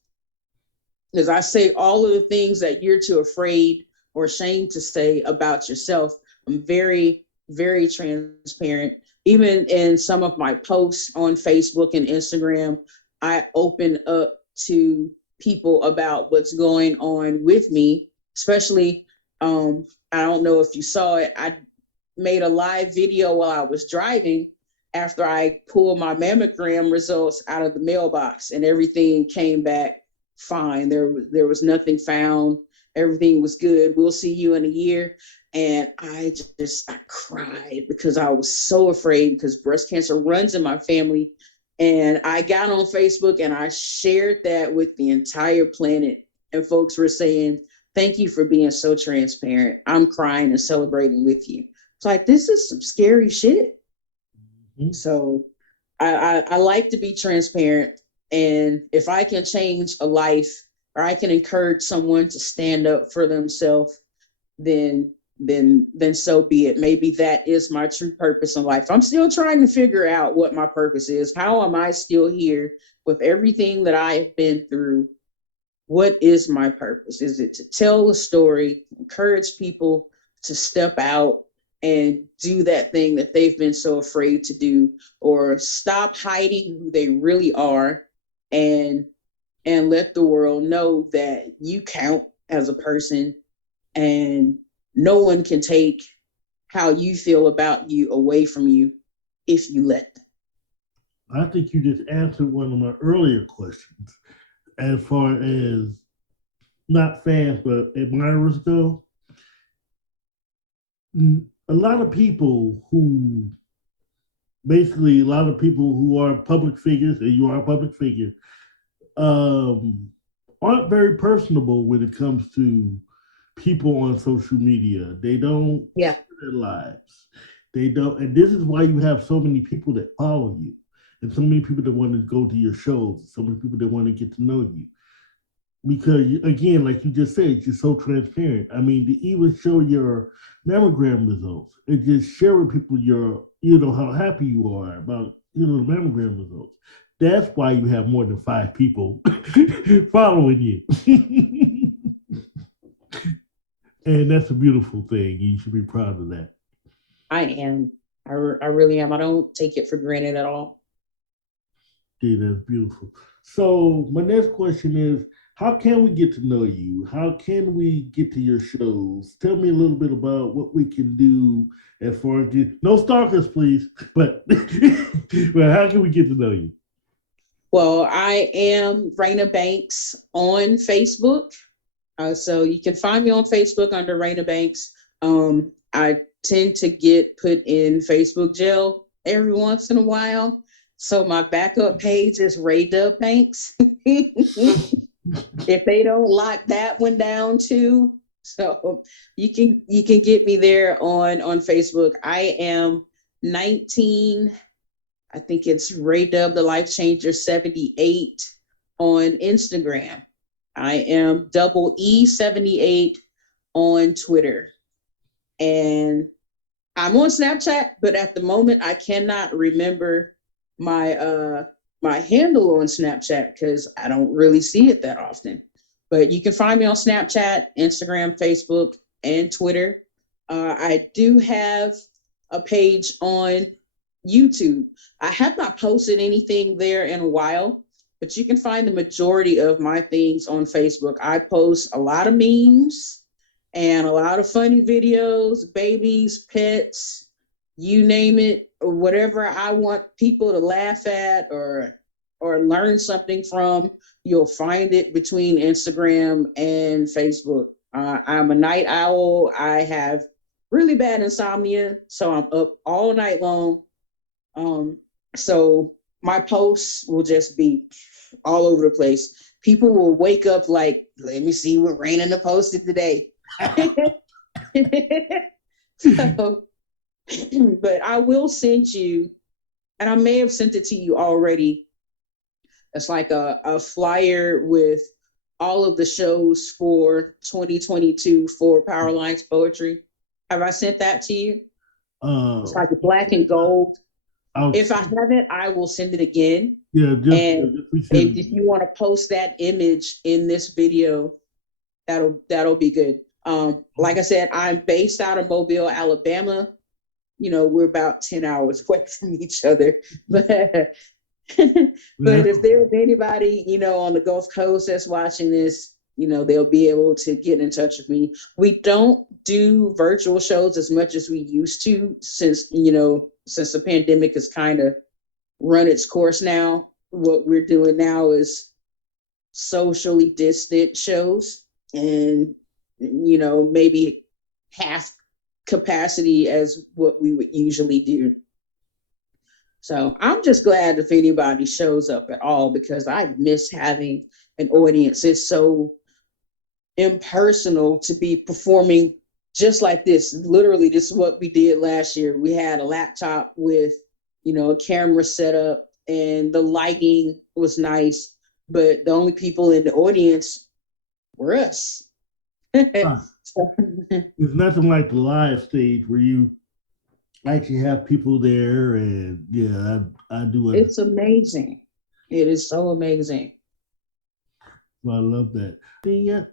Because I say all of the things that you're too afraid or ashamed to say about yourself. I'm very, very transparent. Even in some of my posts on Facebook and Instagram, I open up to people about what's going on with me, especially, I don't know if you saw it, I made a live video while I was driving after I pulled my mammogram results out of the mailbox and everything came back fine. There was nothing found. Everything was good. We'll see you in a year. And I cried because I was so afraid because breast cancer runs in my family. And I got on Facebook and I shared that with the entire planet. And folks were saying, thank you for being so transparent. I'm crying and celebrating with you. It's like, this is some scary shit. Mm-hmm. So I like to be transparent. And if I can change a life or I can encourage someone to stand up for themselves, then so be it. Maybe that is my true purpose in life. I'm still trying to figure out what my purpose is. How am I still here with everything that I've been through? What is my purpose? Is it to tell a story, encourage people to step out and do that thing that they've been so afraid to do, or stop hiding who they really are and let the world know that you count as a person and no one can take how you feel about you away from you if you let them. I think you just answered one of my earlier questions as far as not fans, but admirers go. A lot of people who are public figures, and you are a public figure, aren't very personable when it comes to people on social media. They don't share their lives. They don't, and this is why you have so many people that follow you, and so many people that want to go to your shows, so many people that want to get to know you. Because again, like you just said, you're so transparent. I mean, to even show your mammogram results and just share with people how happy you are about, the mammogram results. That's why you have more than 5 people following you. And that's a beautiful thing. You should be proud of that. I am. I really am. I don't take it for granted at all. Yeah, that's beautiful. So my next question is, how can we get to know you? How can we get to your shows? Tell me a little bit about what we can do as far as no stalkers, please. But how can we get to know you? Well, I am Rayna Banks on Facebook. So you can find me on Facebook under Rayna Banks. I tend to get put in Facebook jail every once in a while. So my backup page is ReyDub Banks. If they don't lock that one down too. So you can get me there on Facebook. I am 19. I think it's ReyDub the Life Changer 78 on Instagram. I am double E78 on Twitter. And I'm on Snapchat, but at the moment I cannot remember my my handle on Snapchat because I don't really see it that often. But you can find me on Snapchat, Instagram, Facebook, and Twitter. I do have a page on YouTube. I have not posted anything there in a while, but you can find the majority of my things on Facebook. I post a lot of memes and a lot of funny videos, babies, pets, you name it, or whatever I want people to laugh at or learn something from, you'll find it between Instagram and Facebook. I'm a night owl. I have really bad insomnia, so I'm up all night long. So my posts will just be all over the place. People will wake up like, let me see what Rayna posted today. So, but I will send you, and I may have sent it to you already. It's like a flyer with all of the shows for 2022 for Powerlines Poetry. Have I sent that to you? It's like black and gold. If I haven't, I will send it again. Yeah, and if you want to post that image in this video, that'll be good. Like I said, I'm based out of Mobile, Alabama. You know, we're about 10 hours away from each other. But if there's anybody, you know, on the Gulf Coast that's watching this, you know, they'll be able to get in touch with me. We don't do virtual shows as much as we used to since the pandemic has kind of run its course now. What we're doing now is socially distant shows and, you know, maybe half capacity as what we would usually do. So I'm just glad if anybody shows up at all because I miss having an audience. It's so impersonal to be performing just like this. Literally, this is what we did last year. We had a laptop with, you know, a camera set up and the lighting was nice, but the only people in the audience were us. It's nothing like the live stage where you actually have people there, and yeah, I do it. It's amazing. It is so amazing. I love that. Yeah.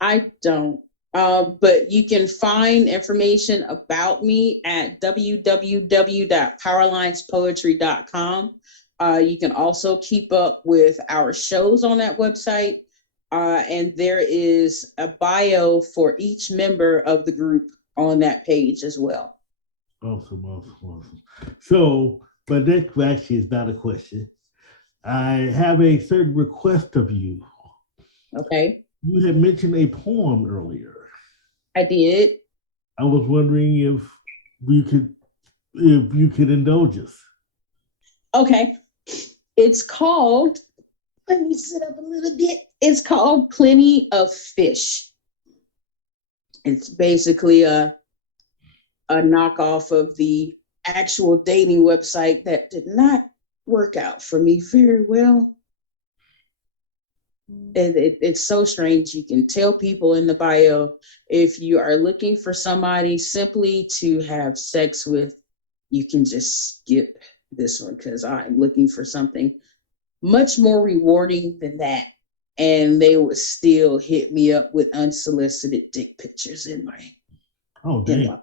I don't. But you can find information about me at www.powerlinespoetry.com. You can also keep up with our shows on that website. And there is a bio for each member of the group on that page as well. Awesome. So, but that actually is not a question. I have a certain request of you. Okay. You had mentioned a poem earlier. I did. I was wondering if you could indulge us. Okay. It's called, let me sit up a little bit. It's called Plenty of Fish. It's basically a knockoff of the actual dating website that did not work out for me very well. It's so strange. You can tell people in the bio, if you are looking for somebody simply to have sex with, you can just skip this one because I'm looking for something much more rewarding than that. And they would still hit me up with unsolicited dick pictures in my. Oh, damn.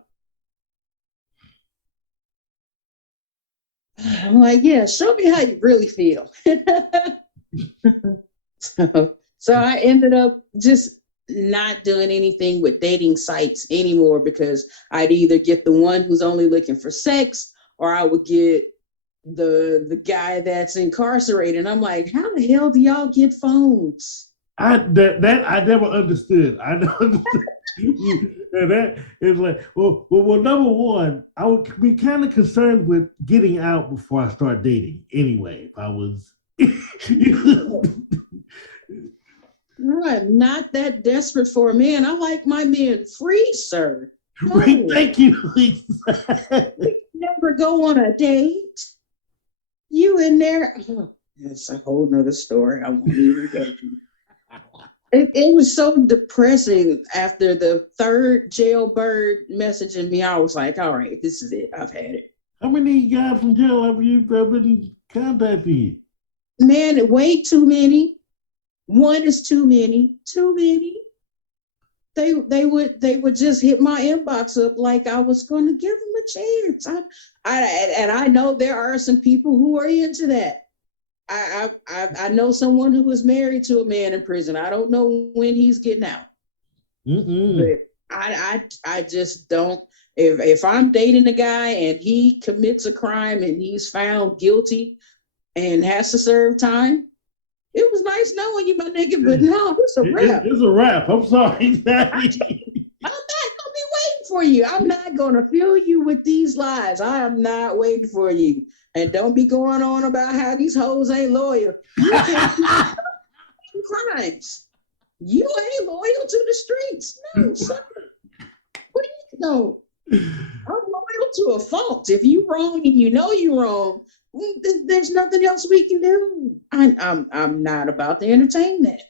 I'm like, yeah, show me how you really feel. So I ended up just not doing anything with dating sites anymore because I'd either get the one who's only looking for sex or I would get the guy that's incarcerated. And I'm like, how the hell do y'all get phones? that I never understood. I never understood. And that is like, well, number one, I would be kind of concerned with getting out before I start dating. Anyway, if I was, I'm not that desperate for a man. I like my men free, sir. right, No, thank you, Lisa. never go on a date. You in there? Oh, that's a whole nother story. I won't even go to. It was so depressing after the third jailbird messaging me. I was like, all right, this is it. I've had it. How many guys from jail have you been contacting you? Man, way too many. One is too many. Too many. They would just hit my inbox up like I was going to give them a chance. I know there are some people who are into that. I know someone who was married to a man in prison. I don't know when he's getting out. But I just don't. If I'm dating a guy and he commits a crime and he's found guilty and has to serve time, it was nice knowing you, my nigga. But no, it's a wrap. It's a wrap. I'm sorry. I'm not gonna be waiting for you. I'm not gonna fill you with these lies. I am not waiting for you. And don't be going on about how these hoes ain't loyal. You can't do crimes. You ain't loyal to the streets. No, son. What do you know? I'm loyal to a fault. If you wrong and you know you're wrong, there's nothing else we can do. I'm not about to entertain that.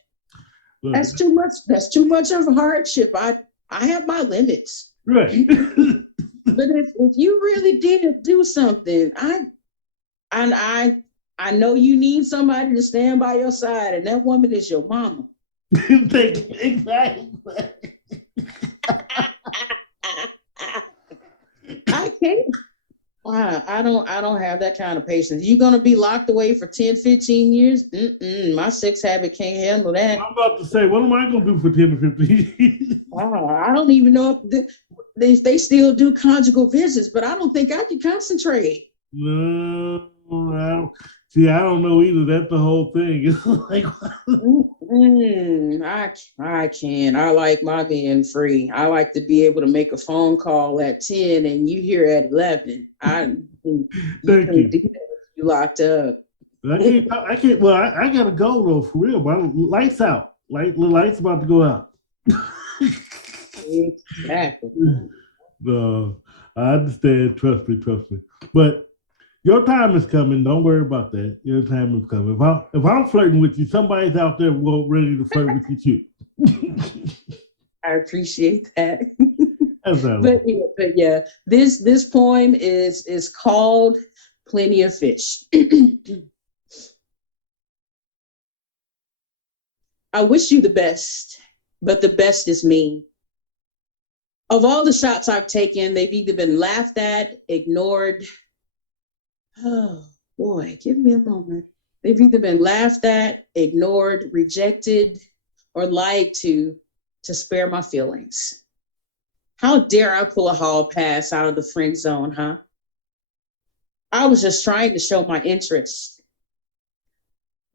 Look, That's too much. That's too much of a hardship. I have my limits. right. But if you really did do something, I know you need somebody to stand by your side, and that woman is your mama. Exactly. I can't. I don't have that kind of patience. You're gonna be locked away for 10, 15 years? My sex habit can't handle that. I'm about to say, what am I gonna do for 10 to 15 years? I don't even know if they still do conjugal visits, but I don't think I can concentrate. No, I don't. See, I don't know either. That's the whole thing. It's like, I can. I like my being free. I like to be able to make a phone call at 10 and you here at 11. You thank you. do that if you locked up. I can't. Well, I gotta go though, for real. But lights out. The lights about to go out. Exactly. No, I understand. Trust me. But your time is coming. Don't worry about that. Your time is coming. If I'm flirting with you, somebody's out there ready to flirt with you too. I appreciate that. But yeah, this poem is called Plenty of Fish. I wish you the best, but the best is me. Of all the shots I've taken, they've either been laughed at, ignored. Oh boy, give me a moment. They've either been laughed at, ignored, rejected, or lied to spare my feelings. How dare I pull a hall pass out of the friend zone, huh? I was just trying to show my interest.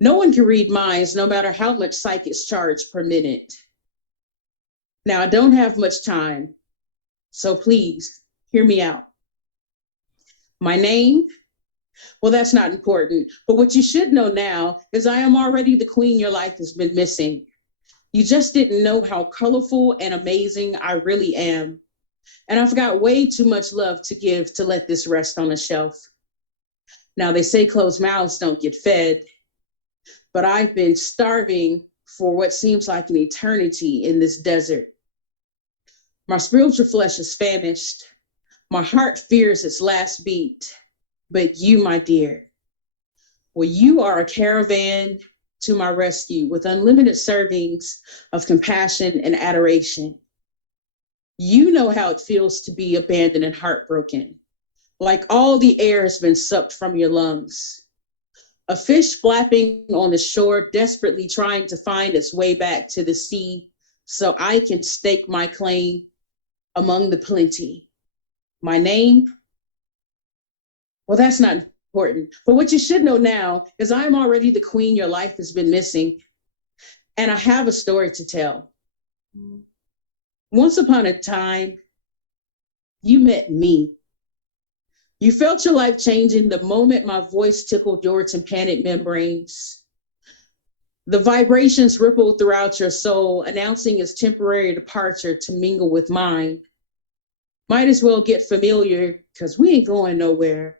No one can read minds, no matter how much psych is charged per minute. Now, I don't have much time, so please hear me out. My name? Well, that's not important, but what you should know now is I am already the queen your life has been missing. You just didn't know how colorful and amazing I really am. And I've got way too much love to give to let this rest on a shelf. Now, they say closed mouths don't get fed, but I've been starving for what seems like an eternity in this desert. My spiritual flesh is famished. My heart fears its last beat. But you, my dear, well, you are a caravan to my rescue with unlimited servings of compassion and adoration. You know how it feels to be abandoned and heartbroken, like all the air has been sucked from your lungs. A fish flapping on the shore, desperately trying to find its way back to the sea so I can stake my claim among the plenty. My name? Well, that's not important. But what you should know now is I'm already the queen your life has been missing. And I have a story to tell. Once upon a time, you met me. You felt your life changing the moment my voice tickled your tympanic membranes. The vibrations rippled throughout your soul, announcing its temporary departure to mingle with mine. Might as well get familiar, because we ain't going nowhere.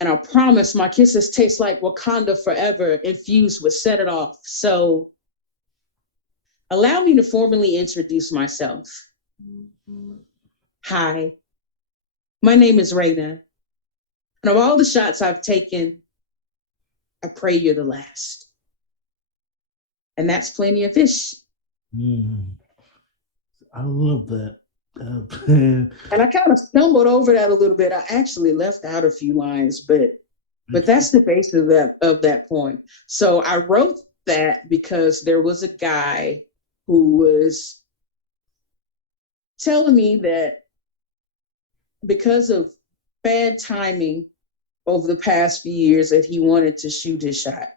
And I promise my kisses taste like Wakanda forever, infused with set it off. So allow me to formally introduce myself. Hi, my name is Rayna. And of all the shots I've taken, I pray you're the last. And that's plenty of fish. I love that. And I kind of stumbled over that a little bit. I actually left out a few lines, but that's the base of that point. So I wrote that because there was a guy who was telling me that because of bad timing over the past few years that he wanted to shoot his shot.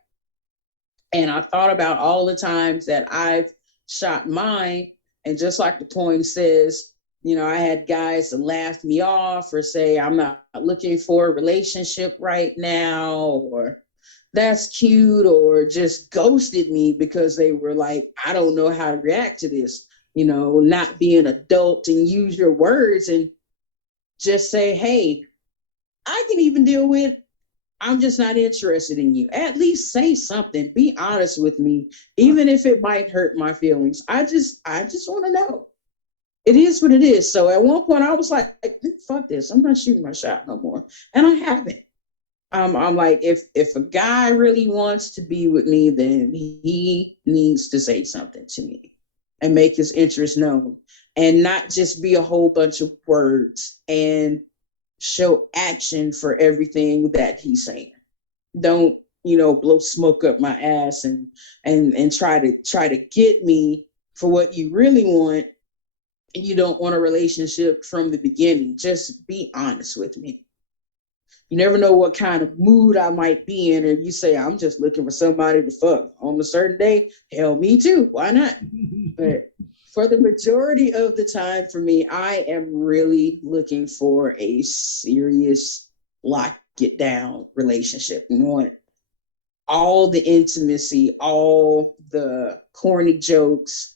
And I thought about all the times that I've shot mine, and just like the poem says, you know, I had guys that laughed me off or say, I'm not looking for a relationship right now, or that's cute, or just ghosted me because they were like, I don't know how to react to this, you know, not be an adult and use your words and just say, hey, I can even deal with, I'm just not interested in you. At least say something. Be honest with me, even if it might hurt my feelings. I just want to know. It is what it is. So at one point I was like, fuck this. I'm not shooting my shot no more. And I haven't. I'm like, if a guy really wants to be with me, then he needs to say something to me and make his interest known, and not just be a whole bunch of words, and show action for everything that he's saying. Don't, you know, blow smoke up my ass and try to get me for what you really want. And you don't want a relationship from the beginning. Just be honest with me. You never know what kind of mood I might be in, and you say, I'm just looking for somebody to fuck on a certain day. Hell, me too. Why not? But for the majority of the time for me, I am really looking for a serious lock it down relationship. I want all the intimacy, all the corny jokes,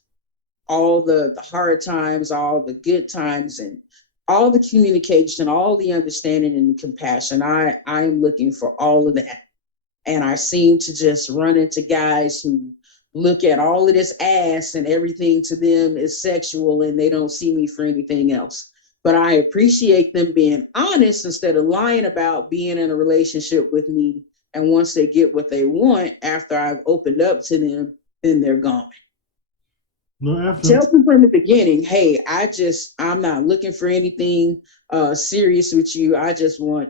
all the hard times, all the good times, and all the communication, all the understanding and compassion. I'm looking for all of that. And I seem to just run into guys who look at all of this ass and everything to them is sexual, and they don't see me for anything else. But I appreciate them being honest instead of lying about being in a relationship with me. And once they get what they want, after I've opened up to them, then they're gone. No, Tell them from the beginning, hey, I'm not looking for anything serious with you. I just want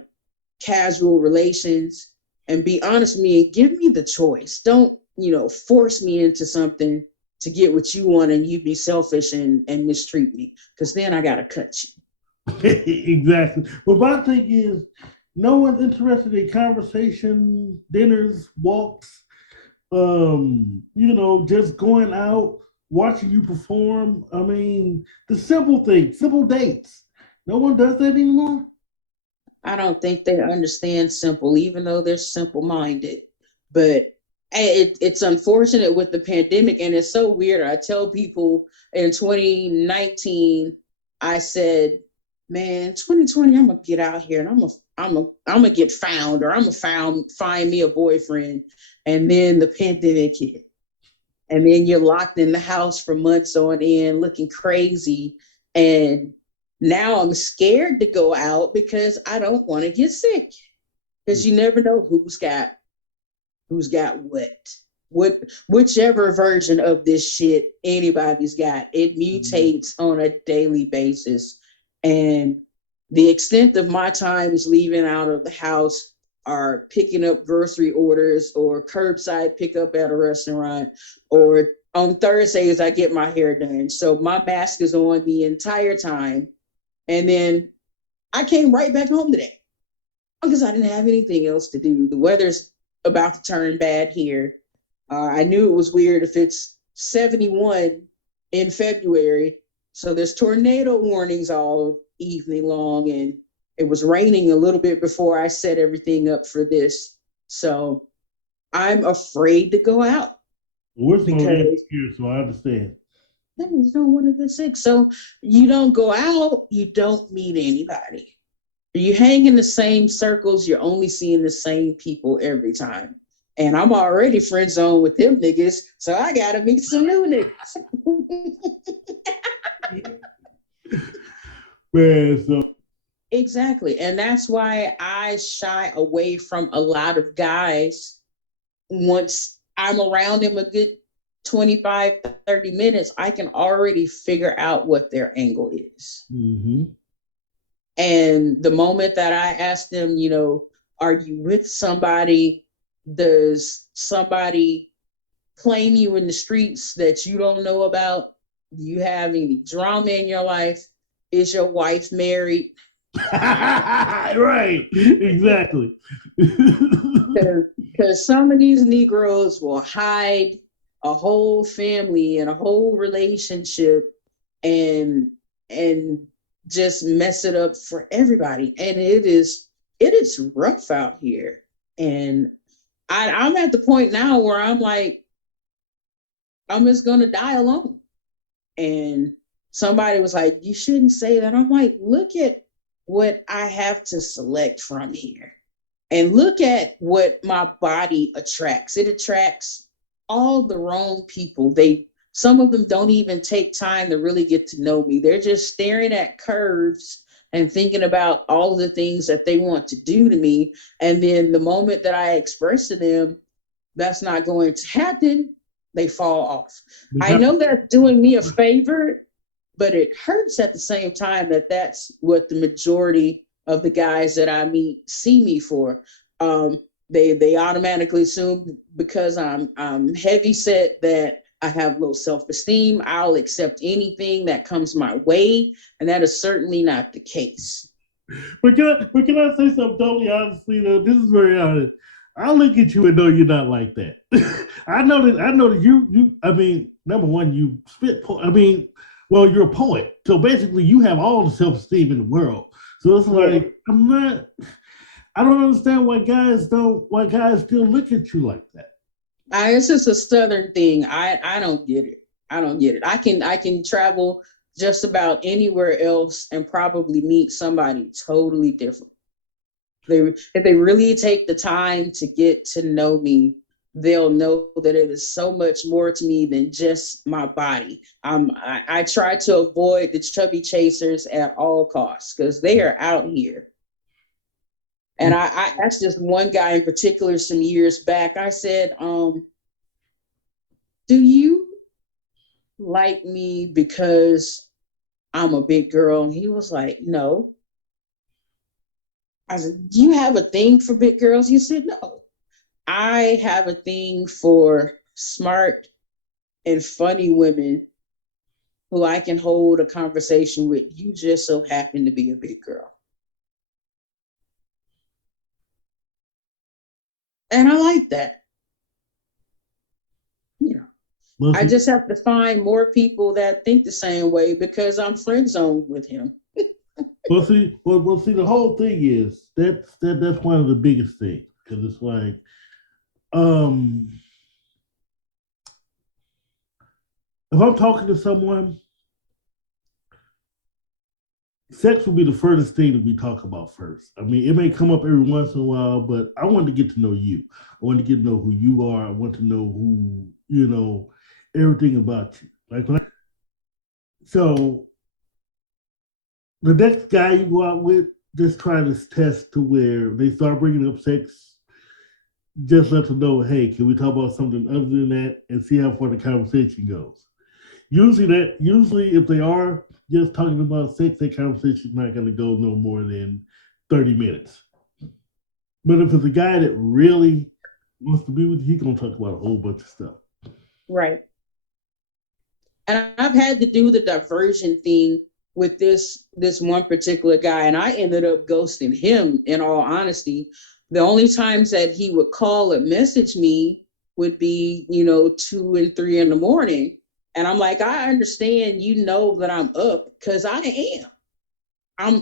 casual relations, and be honest with me and give me the choice. Don't, you know, force me into something to get what you want and you be selfish and mistreat me, because then I got to cut you. Exactly. But my thing is, no one's interested in conversation, dinners, walks, you know, just going out, watching you perform. I mean, the simple things, simple dates. No one does that anymore. I don't think they understand simple, even though they're simple minded. But it's unfortunate with the pandemic, and it's so weird. I tell people in 2019, I said, man, 2020, I'm gonna get out here and I'm gonna get found, or I'm gonna find me a boyfriend. And then the pandemic hit. And then you're locked in the house for months on end, looking crazy. And now I'm scared to go out because I don't want to get sick. Because you never know who's got what, whichever version of this shit anybody's got. It mutates on a daily basis. And the extent of my time is leaving out of the house, are picking up grocery orders, or curbside pickup at a restaurant, or on Thursdays I get my hair done. So my mask is on the entire time. And then I came right back home today because I didn't have anything else to do. The weather's about to turn bad here. I knew it was weird if it's 71 in February. So there's tornado warnings all evening long, and it was raining a little bit before I set everything up for this. So I'm afraid to go out We're snowed in because here, so I understand. you don't want to get sick. So you don't go out, you don't meet anybody. You hang in the same circles, you're only seeing the same people every time. And I'm already friend zone with them niggas, so I gotta meet some new niggas. Man, so Exactly. And that's why I shy away from a lot of guys once I'm around them a good 25, 30 minutes. I can already figure out what their angle is. mm-hmm. And the moment that I ask them, you know, are you with somebody? Does somebody claim you in the streets that you don't know about? Do you have any drama in your life? Is your wife married? Right, exactly. Because some of these Negroes will hide a whole family and a whole relationship and just mess it up for everybody. And it is rough out here. And I'm at the point now where I'm like, I'm just gonna die alone. And somebody was like, you shouldn't say that. I'm like, look at what I have to select from here. And look at what my body attracts. It attracts all the wrong people. Some of them don't even take time to really get to know me. They're just staring at curves and thinking about all of the things that they want to do to me. And then the moment that I express to them, that's not going to happen, they fall off. I know that's doing me a favor, but it hurts at the same time that that's what the majority of the guys that I meet see me for. They automatically assume because I'm heavy set that I have low self-esteem. I'll accept anything that comes my way, and that is certainly not the case. But can I say something totally honestly though? This is very honest. I look at you and know you're not like that. I know that you I mean, number one, you spit well, you're a poet. So basically you have all the self-esteem in the world. So it's like I don't understand why guys still look at you like that. It's just a Southern thing. I don't get it. I don't get it. I can travel just about anywhere else and probably meet somebody totally different. If they really take the time to get to know me, they'll know that it is so much more to me than just my body. I try to avoid the chubby chasers at all costs because they are out here. And I asked this one guy in particular some years back. I said, do you like me because I'm a big girl? And he was like, no. I said, do you have a thing for big girls? He said, no. I have a thing for smart and funny women who I can hold a conversation with. You just so happen to be a big girl. And I like that. You know, I just have to find more people that think the same way because I'm friend zoned with him. Well, see, the whole thing is that's one of the biggest things because it's like, if I'm talking to someone, sex will be the furthest thing that we talk about first. I mean, it may come up every once in a while, but I want to get to know you. I want to get to know who you are. I want to know everything about you. So the next guy you go out with, just try this test to where they start bringing up sex. Just let them know, hey, can we talk about something other than that and see how far the conversation goes. Usually if they are just talking about sex, that conversation is not going to go no more than 30 minutes. But if it's a guy that really wants to be with you, he's going to talk about a whole bunch of stuff. Right. And I've had to do the diversion thing with this one particular guy, and I ended up ghosting him, in all honesty. The only times that he would call or message me would be, 2 and 3 in the morning. And I'm like, I understand, that I'm up, because I am.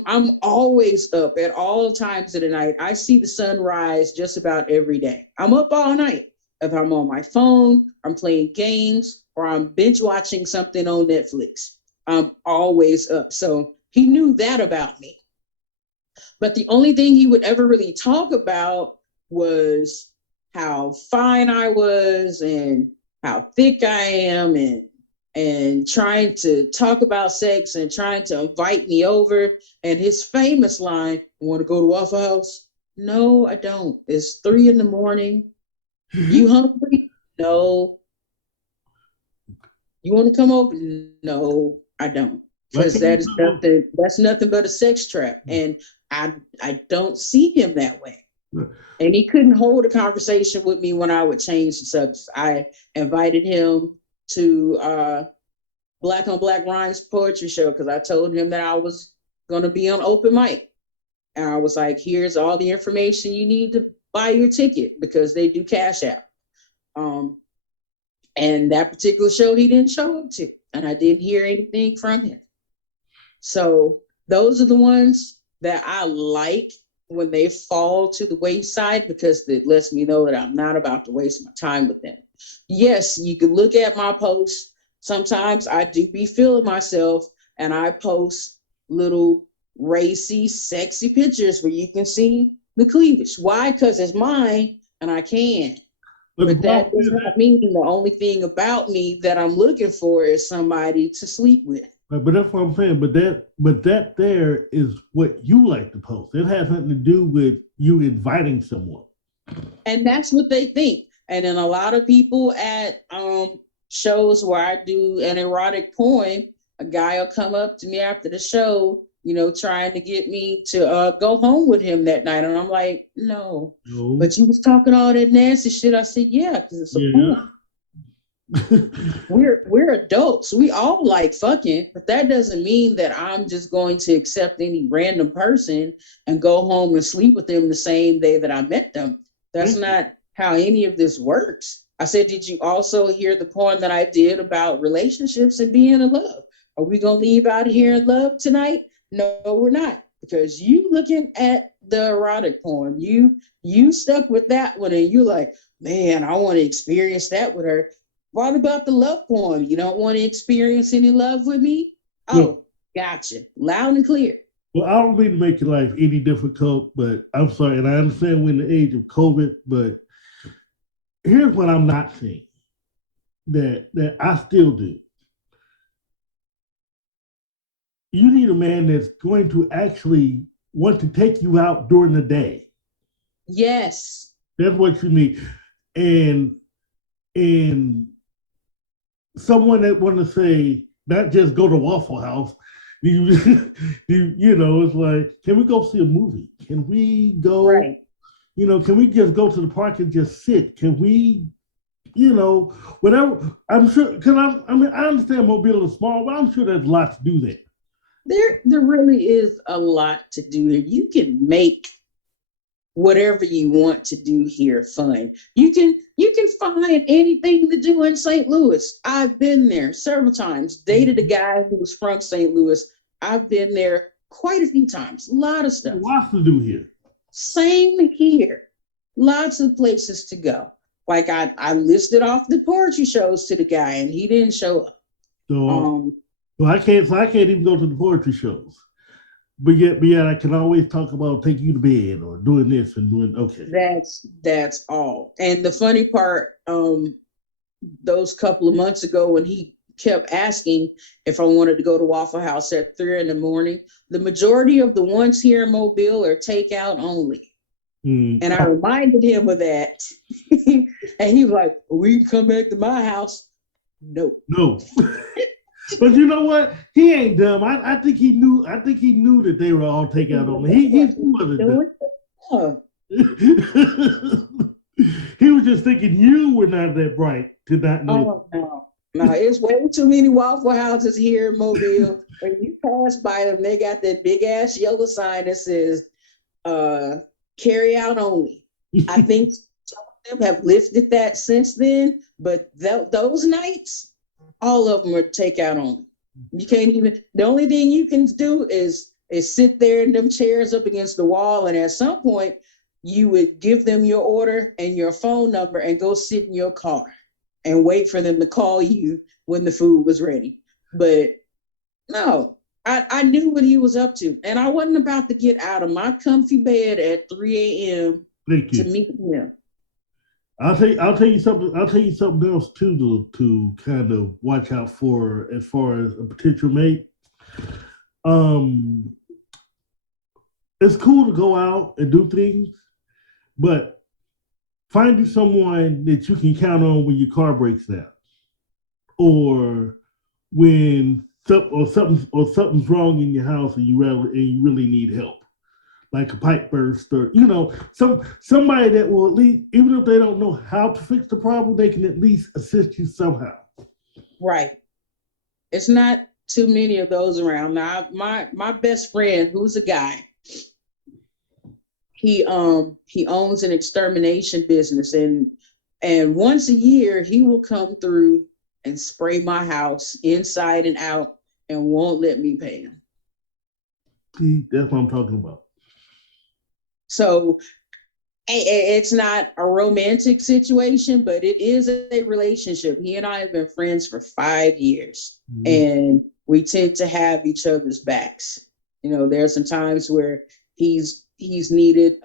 I'm always up at all times of the night. I see the sun rise just about every day. I'm up all night. If I'm on my phone, I'm playing games, or I'm binge watching something on Netflix. I'm always up. So he knew that about me. But the only thing he would ever really talk about was how fine I was and how thick I am, and trying to talk about sex and trying to invite me over. And his famous line, "Want to go to Waffle House?" No, I don't. It's 3 in the morning. You hungry? No. You want to come over? No, I don't. Because that's nothing but a sex trap. And I don't see him that way. And he couldn't hold a conversation with me when I would change the subject. I invited him to Black on Black Rhymes poetry show, because I told him that I was going to be on open mic. And I was like, here's all the information you need to buy your ticket, because they do Cash App. And that particular show he didn't show up to, and I didn't hear anything from him. So those are the ones that I like when they fall to the wayside, because it lets me know that I'm not about to waste my time with them. Yes, you can look at my posts. Sometimes I do be feeling myself, and I post little racy, sexy pictures where you can see the cleavage. Why? Because it's mine and I can. But that does not mean the only thing about me that I'm looking for is somebody to sleep with. But that's what I'm saying. But that there is what you like to post. It has nothing to do with you inviting someone. And that's what they think. And then a lot of people at shows where I do an erotic poem, a guy will come up to me after the show, trying to get me to go home with him that night. And I'm like, no. But you was talking all that nasty shit. I said, yeah, because it's a poem. We're adults. We all like fucking, but that doesn't mean that I'm just going to accept any random person and go home and sleep with them the same day that I met them. That's not how any of this works. I said, did you also hear the poem that I did about relationships and being in love? Are we gonna leave out here in love tonight? No, we're not, because you looking at the erotic poem, you stuck with that one, and you're like, man, I want to experience that with her. What about the love poem? You don't want to experience any love with me? Oh, gotcha. Loud and clear. Well, I don't mean to make your life any difficult, but I'm sorry, and I understand we're in the age of COVID, but here's what I'm not seeing that I still do. You need a man that's going to actually want to take you out during the day. Yes. That's what you need. And someone that want to say, not just go to Waffle House, it's like, can we go see a movie? Can we go, can we just go to the park and just sit? Can we, whatever. I'm sure, because I understand Mobile is small, but I'm sure there's a lot to do there. There really is a lot to do here. You can make whatever you want to do here fun. You can find anything to do in St. Louis. I've been there several times, dated a guy who was from St. Louis. I've been there quite a few times. A lot of stuff. Lots to do here. Same here. Lots of places to go. Like I listed off the poetry shows to the guy, and he didn't show up. So I can't even go to the poetry shows. But yet I can always talk about taking you to bed or doing this and doing That's all. And the funny part, those couple of months ago when he kept asking if I wanted to go to Waffle House at 3 in the morning, the majority of the ones here in Mobile are takeout only. And I reminded him of that. And he was like, we can come back to my house. No. But you know what? He ain't dumb. I think he knew that they were all takeout only. He wasn't dumb. He was just thinking you were not that bright to not know. No, it's way too many Waffle Houses here in Mobile. When you pass by them, they got that big ass yellow sign that says carry out only. I think some of them have lifted that since then, but those nights, all of them are takeout only. You can't even, the only thing you can do is sit there in them chairs up against the wall, and at some point you would give them your order and your phone number and go sit in your car and wait for them to call you when the food was ready. But no, I knew what he was up to, and I wasn't about to get out of my comfy bed at 3 a.m. to meet him. I'll tell you something. I'll tell you something else too to kind of watch out for as far as a potential mate. It's cool to go out and do things, but find you someone that you can count on when your car breaks down, or when something's wrong in your house and you really need help, like a pipe burst, or somebody that will at least, even if they don't know how to fix the problem, they can at least assist you somehow. Right. It's not too many of those around. Now, my best friend, who's a guy, he owns an extermination business, and once a year he will come through and spray my house inside and out and won't let me pay him. See, that's what I'm talking about. So it's not a romantic situation, but it is a relationship. He and I have been friends for 5 years, and we tend to have each other's backs. There are some times where he's needed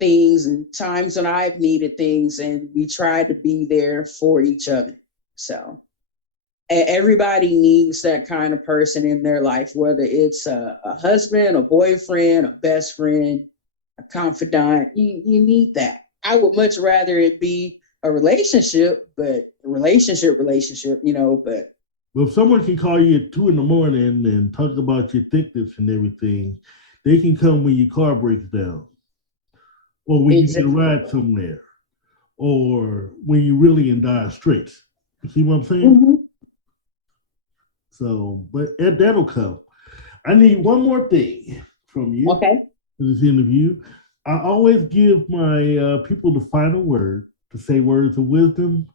things, and times when I've needed things, and we try to be there for each other. So everybody needs that kind of person in their life, whether it's a husband, a boyfriend, a best friend, a confidant. You need that. I would much rather it be a relationship, but but. Well, if someone can call you at 2 a.m. and talk about your thickness and everything, they can come when your car breaks down, or when you get a ride somewhere, or when you're really in dire straits. You see what I'm saying? Mm-hmm. So, but that'll come. I need one more thing from you. Okay. For this interview. I always give my people the final word to say words of wisdom.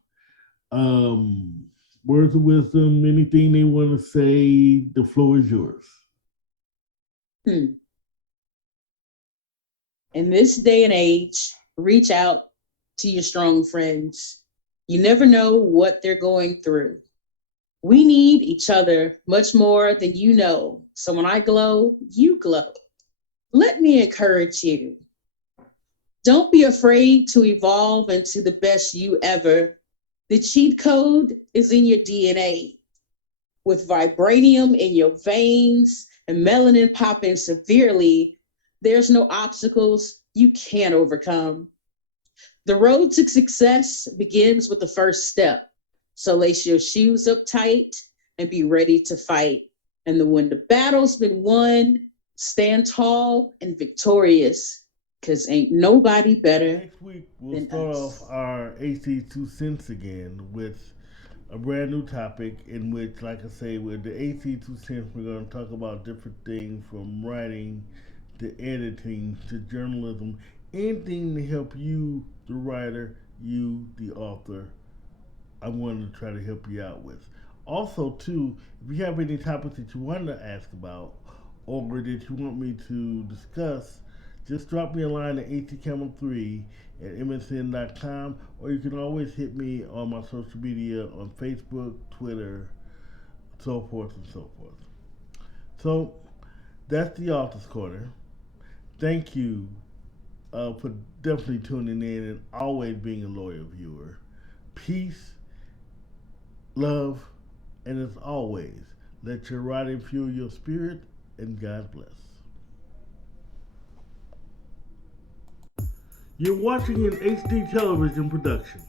Words of wisdom, anything they want to say, the floor is yours. In this day and age, reach out to your strong friends. You never know what they're going through. We need each other much more than you know. So when I glow, you glow. Let me encourage you. Don't be afraid to evolve into the best you ever. The cheat code is in your DNA. With vibranium in your veins and melanin popping severely, there's no obstacles you can't overcome. The road to success begins with the first step. So lace your shoes up tight and be ready to fight. And when the battle's been won, stand tall and victorious, because ain't nobody better. Next week, we'll start off our AC 2 cents again with a brand new topic in which, like I say, with the AC 2 cents, we're going to talk about different things from writing to editing to journalism, anything to help you, the writer, you, the author. I wanted to try to help you out with. Also, too, if you have any topics that you want to ask about or that you want me to discuss, just drop me a line at atcamel3@msn.com, or you can always hit me on my social media on Facebook, Twitter, so forth and so forth. So, that's the Author's Corner. Thank you for definitely tuning in and always being a loyal viewer. Peace, love, and as always, let your writing fuel your spirit, and God bless. You're watching an HD television production.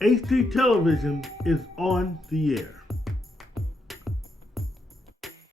HD television is on the air.